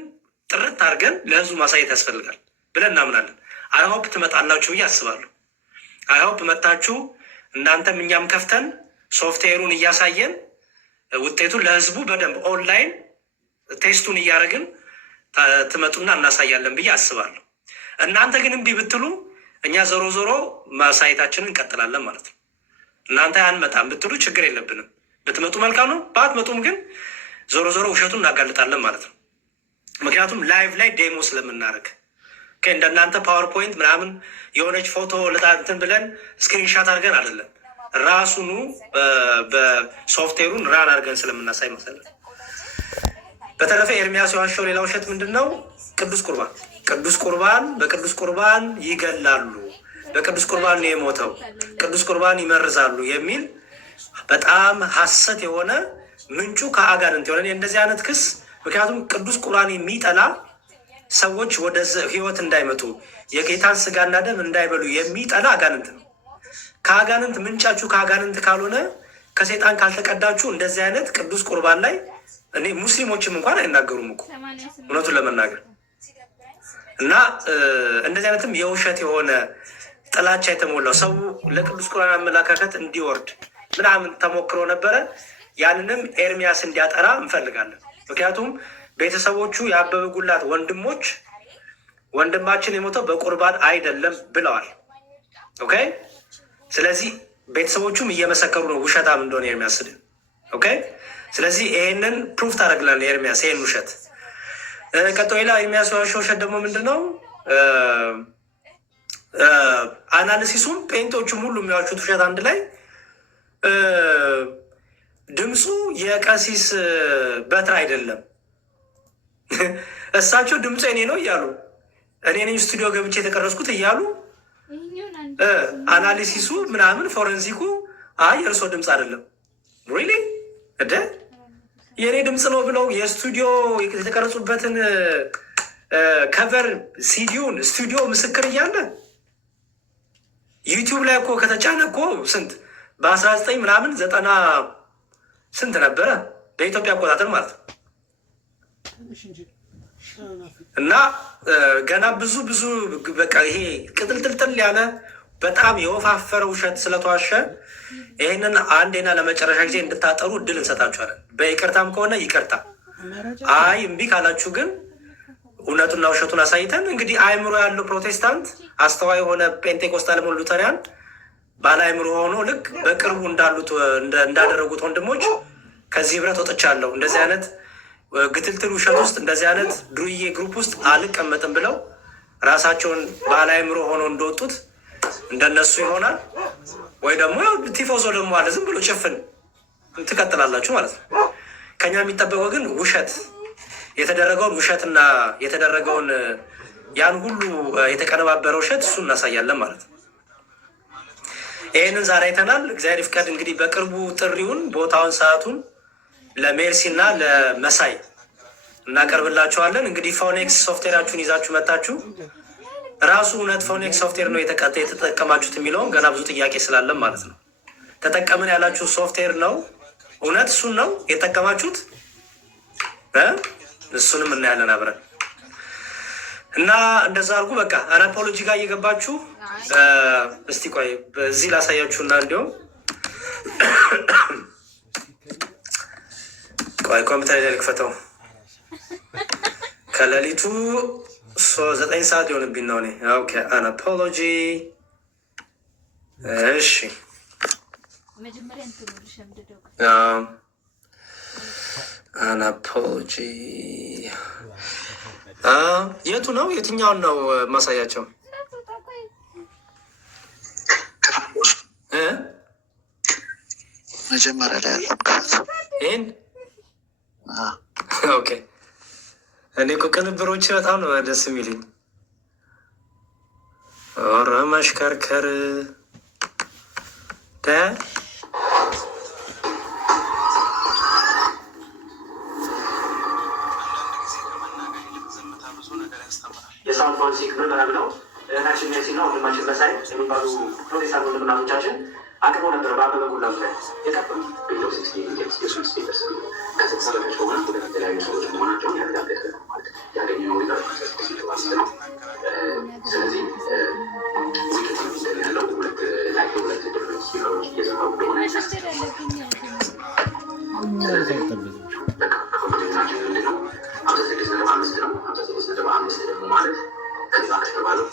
ጥርት አድርገን ለህዝቡ ማሳየት ያስፈልጋል ብለን እናምናለን። አይሆፕ ትመጣላችሁ ብዬ አስባለሁ። አይሆፕ መጣችሁ እናንተም እኛም ከፍተን ሶፍትዌሩን እያሳየን ውጤቱን ለህዝቡ በደንብ ኦንላይን ቴስቱን እያደረግን ትመጡና እናሳያለን ብዬ አስባለሁ። እናንተ ግን እምቢ ብትሉ እኛ ዞሮ ዞሮ ማሳየታችንን እንቀጥላለን ማለት ነው። እናንተ አንመጣም ብትሉ ችግር የለብንም። ብትመጡ መልካም ነው። ባትመጡም ግን ዞሮ ዞሮ ውሸቱን እናጋልጣለን ማለት ነው። ምክንያቱም ላይቭ ላይ ዴሞ ስለምናደርግ እንደናንተ ፓወርፖይንት ምናምን የሆነች ፎቶ ልጣንትን ብለን ስክሪንሻት አድርገን አይደለም፣ ራሱኑ በሶፍትዌሩን ራን አድርገን ስለምናሳይ መሰለን። በተረፈ ኤርሚያስ የዋሸው ሌላ ውሸት ምንድን ነው? ቅዱስ ቁርባን በቅዱስ ቁርባን ይገላሉ፣ በቅዱስ ቁርባን ነው የሞተው፣ ቅዱስ ቁርባን ይመርዛሉ የሚል በጣም ሐሰት የሆነ ምንጩ ከአጋንንት የሆነ እንደዚህ አይነት ክስ። ምክንያቱም ቅዱስ ቁርባን የሚጠላ ሰዎች ወደ ህይወት እንዳይመጡ የጌታን ስጋና ደም እንዳይበሉ የሚጠላ አጋንንት ነው። ከአጋንንት ምንጫችሁ ከአጋንንት ካልሆነ ከሴጣን ካልተቀዳችሁ እንደዚህ አይነት ቅዱስ ቁርባን ላይ እኔ ሙስሊሞችም እንኳን አይናገሩም እኮ እውነቱን ለመናገር እና እንደዚህ አይነትም የውሸት የሆነ ጥላቻ የተሞላው ሰው ለቅዱስ ቁርባን አመለካከት እንዲወርድ ምናምን ተሞክሮ ነበረ። ያንንም ኤርሚያስ እንዲያጠራ እንፈልጋለን። ምክንያቱም ቤተሰቦቹ የአበበ ጉላት ወንድማችን የሞተው በቁርባን አይደለም ብለዋል። ኦኬ። ስለዚህ ቤተሰቦቹም እየመሰከሩ ነው ውሸታም እንደሆነ ኤርሚያስ ስድን። ኦኬ። ስለዚህ ይሄንን ፕሩፍ ታደርግላለህ ኤርሚያስ ይሄን ውሸት። ቀጥሎ ሌላ ኤርሚያስ የዋሸው ውሸት ደግሞ ምንድን ነው? አናሊሲሱም ጴንጤዎቹም ሁሉ የሚዋሹት ውሸት አንድ ላይ ድምፁ የቀሲስ በትር አይደለም። እሳቸው ድምፁ እኔ ነው እያሉ እኔ ነኝ ስቱዲዮ ገብቼ የተቀረጽኩት እያሉ አናሊሲሱ ምናምን ፎረንሲኩ አይ የእርሶ ድምፅ አይደለም ሪሊ እደ የእኔ ድምፅ ነው ብለው የስቱዲዮ የተቀረጹበትን ከቨር ሲዲውን ስቱዲዮ ምስክር እያለ ዩቲዩብ ላይ እኮ ከተጫነ እኮ ስንት በ19 ምናምን 90 ስንት ነበረ በኢትዮጵያ አቆጣጠር ማለት ነው። እና ገና ብዙ በቃ ይሄ ቅጥልጥልጥል ያለ በጣም የወፋፈረ ውሸት ስለተዋሸ ይህንን አንዴና ለመጨረሻ ጊዜ እንድታጠሩ እድል እንሰጣችኋለን። በይቅርታም ከሆነ ይቅርታ፣ አይ እምቢ ካላችሁ ግን እውነቱና ውሸቱን አሳይተን እንግዲህ አእምሮ ያለው ፕሮቴስታንት አስተዋይ የሆነ ጴንጤኮስታል ሆነ ሉተሪያን ባለ አእምሮ ሆኖ ልክ በቅርቡ እንዳሉት እንዳደረጉት ወንድሞች ከዚህ ህብረት ወጥቻለሁ፣ እንደዚህ አይነት ግትልትል ውሸት ውስጥ እንደዚህ አይነት ዱርዬ ግሩፕ ውስጥ አልቀመጥም ብለው ራሳቸውን ባለ አእምሮ ሆኖ እንደወጡት እንደነሱ ይሆናል። ወይ ደግሞ ቲፎዞ ደግሞ አለ ዝም ብሎ ጭፍን ትቀጥላላችሁ ማለት ነው። ከኛ የሚጠበቀው ግን ውሸት የተደረገውን ውሸትና የተደረገውን ያን ሁሉ የተቀነባበረ ውሸት እሱ እናሳያለን ማለት ነው። ይህንን ዛሬ አይተናል። እግዚአብሔር ይፍቀድ እንግዲህ በቅርቡ ጥሪውን ቦታውን ሰዓቱን ለሜርሲ እና ለመሳይ እናቀርብላችኋለን። እንግዲህ ፎኔክስ ሶፍትዌራችሁን ይዛችሁ መጣችሁ ራሱ እውነት ፎኔክስ ሶፍትዌር ነው የተጠቀማችሁት የሚለውን ገና ብዙ ጥያቄ ስላለን ማለት ነው። ተጠቀምን ያላችሁ ሶፍትዌር ነው እውነት እሱን ነው የተጠቀማችሁት? እሱንም እናያለን አብረን እና እንደዛ አድርጉ። በቃ አናፖሎጂ ጋር እየገባችሁ እስቲ ቆይ በዚህ ላሳያችሁና እንዲሁም ቆይ ኮምፒውተር ላይ ልክፈተው። ከሌሊቱ 9 ሰዓት የሆንብኝ ነው እኔ። ኦኬ አናፖሎጂ እሺ አናፖሎጂ የቱ ነው? የትኛውን ነው ማሳያቸው? መጀመሪያ ላይ ያለው ይህን ኦኬ። እኔ እኮ ቅንብሮች በጣም ነው ደስ የሚልኝ። ኧረ መሽከርከር የሳውንድ ፎረንሲክ ምርመራ ብለው እህታችን ሜርሲ እና ወንድማችን መሳይ የሚባሉ ፕሮቴስታንት ወንድምናቶቻችን አቅርበው ነበር። በአበበ ጉላቱ ላይ የቀበሉ የተለያዩ ሰዎች መሆናቸውን ያረጋገጠ ነው ማለት ያገኘነው ሪዘርቭ ነው። ስለዚህ ያለው ሁለት ድርጅት ስፒከሮች እየዘመሩ እንደሆነ ስለዚህ ኮምፒቴሽናችን ምንድነው 56.5 ነው። 56.5 ደግሞ ማለት ከዛ ከተባለው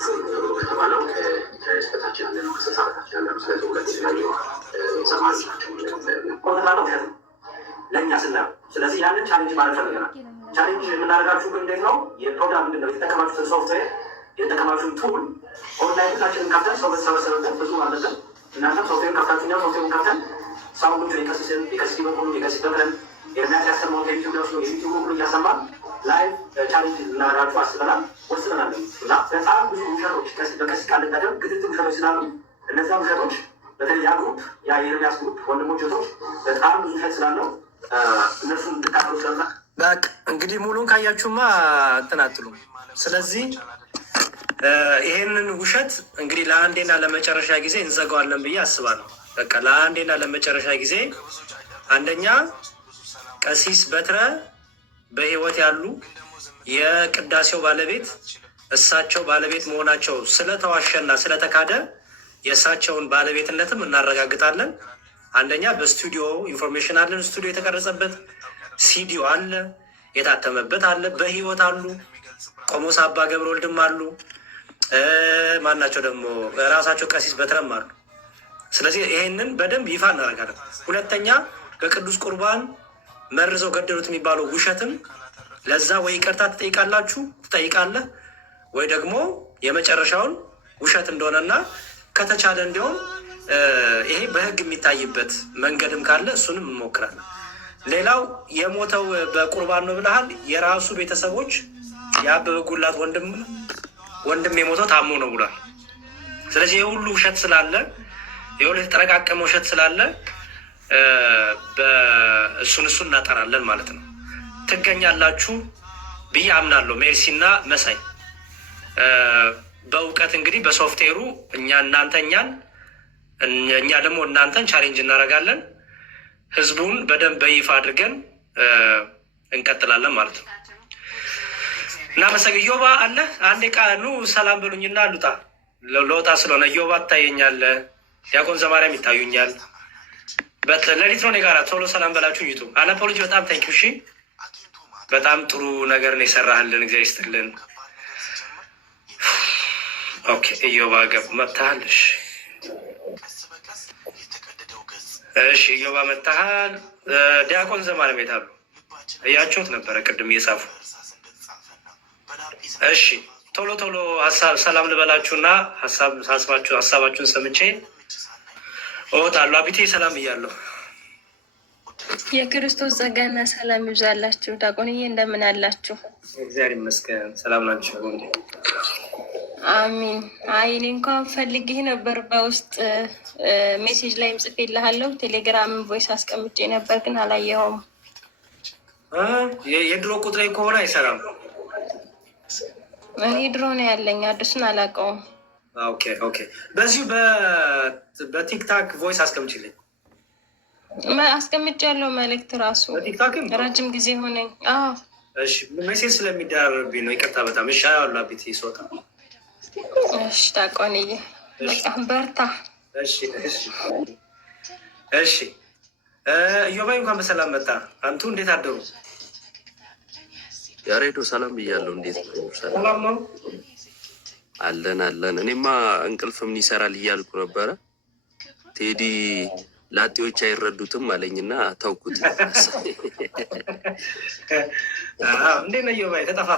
ከተባለው ከስበታችን ያለ ነው። ከስልሳ በታችን ያለ ነው። ስለዚህ ሁለት የተለያዩ ተማሪዎች ናቸው። ቆንጥላለው ውሸት ነው ለእኛ ስናየው። ስለዚህ ያንን ቻሌንጅ ማለት ፈልገናል። ቻሌንጅ የምናደርጋችሁ ግን እንዴት ነው? የፕሮግራም ምንድን ነው? የተጠቀማችሁትን ሶፍትዌር የተጠቀማችሁን ቱል ኦንላይን ሁላችንን ከፍተን ሰው በተሰበሰበበት ብዙ አለብን። እናንተም ሶፍትዌርን ከፍታችሁ እኛም ሶፍትዌሩን ከፍተን ሳውንዱን የከሲቲ በኩሉ የከሲቲ በኩለን የሚያስ ያሰማውን ከዩቲዩብ ደርሶ የዩቲዩብ በኩሉ እያሰማን ላይቭ ቻሌንጅ እናደርጋችሁ አስበናል ወስነናል። እና በጣም ብዙ ውሸቶች በከሲት ቃል ልታደርግ ግትት ውሸቶች ስላሉ እነዚያ ውሸቶች በተለይ ያ ግሩፕ ያ የኤርሚያስ ግሩፕ ወንድሞች ቶች በጣም ብዙ ውሸት ስላለው እነሱን እንድታቀሉ ስለና በቃ እንግዲህ ሙሉን ካያችሁማ አትናትሉ። ስለዚህ ይሄንን ውሸት እንግዲህ ለአንዴና ለመጨረሻ ጊዜ እንዘጋዋለን ብዬ አስባለሁ። በቃ ለአንዴና ለመጨረሻ ጊዜ አንደኛ ቀሲስ በትረ በህይወት ያሉ የቅዳሴው ባለቤት እሳቸው ባለቤት መሆናቸው ስለተዋሸና ስለተካደ የእሳቸውን ባለቤትነትም እናረጋግጣለን። አንደኛ በስቱዲዮ ኢንፎርሜሽን አለን። ስቱዲዮ የተቀረጸበት ሲዲዮ አለ፣ የታተመበት አለ። በህይወት አሉ። ቆሞስ አባ ገብረ ወልድም አሉ። ማናቸው ደግሞ ራሳቸው ቀሲስ በትረም አሉ። ስለዚህ ይሄንን በደንብ ይፋ እናደርጋለን። ሁለተኛ በቅዱስ ቁርባን መርዘው ገደሉት የሚባለው ውሸትም ለዛ ወይ ይቅርታ ትጠይቃለህ ወይ ደግሞ የመጨረሻውን ውሸት እንደሆነና ከተቻለ እንዲሆን ይሄ በህግ የሚታይበት መንገድም ካለ እሱንም እንሞክራለን። ሌላው የሞተው በቁርባን ነው ብለሃል። የራሱ ቤተሰቦች የአበበ ጉላት ወንድም የሞተው ታሞ ነው ብሏል። ስለዚህ የሁሉ ውሸት ስላለ የሁሉ የተጠረቃቀመ ውሸት ስላለ እሱን እናጠራለን ማለት ነው። ትገኛላችሁ ብዬ አምናለሁ። ሜርሲና መሳይ በእውቀት እንግዲህ በሶፍትዌሩ እኛ ደግሞ እናንተን ቻሌንጅ እናደርጋለን። ህዝቡን በደንብ በይፋ አድርገን እንቀጥላለን ማለት ነው። እና መሰግ ኢዮባ አለ አንዴ ቃኑ ሰላም በሉኝና ልውጣ። ለወጣ ስለሆነ ኢዮባ ትታየኛለህ፣ ዲያቆን ዘማርያም ይታዩኛል። ሌሊት ነው ጋራ ቶሎ ሰላም በላችሁ። ይቱ አናፖሎጂ በጣም ታንኪዩ። እሺ በጣም ጥሩ ነገር ነው የሰራህልን፣ እግዚአብሔር ይስጥልን። ኦኬ ኢዮባ መጥተሃል። እሺ ኢዮባ መጥተሃል። ዲያቆን ዘማርያም ቤት አሉ፣ እያቸውት ነበረ ቅድም እየጻፉ። እሺ ቶሎ ሰላም ልበላችሁና ሀሳባችሁን ሰምቼ እወጣለሁ። አቢቴ ሰላም ብያለሁ። የክርስቶስ ጸጋና ሰላም ይብዛላችሁ። ዲያቆንዬ እንደምን አላችሁ? እግዚአብሔር ይመስገን። ሰላም ናችሁ? አሚን። አይ እኔ እንኳን ፈልጌህ ነበር፣ በውስጥ ሜሴጅ ላይም ጽፌልሃለሁ፣ ቴሌግራም ቮይስ አስቀምጬ ነበር ግን አላየኸውም። የድሮ ቁጥሬ ከሆነ አይሰራም። እኔ ድሮ ነው ያለኝ፣ አዲሱን አላውቀውም። ኦኬ በዚሁ በቲክታክ ቮይስ አስቀምጪልኝ። አስቀምጬ ያለው መልእክት ራሱ ረጅም ጊዜ ሆነኝ። እሺ ሜሴጅ ስለሚደራረብኝ ነው፣ ይቅርታ በጣም እሺ። ያሉ አቤት ይስወጣ። እሺ ዲያቆንዬ በቃ በርታ። እሺ ኢዮባይ እንኳን በሰላም መጣ። አንቱ እንዴት አደሩ? ያሬዶ ሰላም ብያለሁ። እንዴት ነው? ሰላም ነው አለን። እኔማ እንቅልፍ ምን ይሰራል እያልኩ ነበረ። ቴዲ ላጤዎች አይረዱትም አለኝና ተውኩት። እንዴት ነው ኢዮባይ? ተጠፋ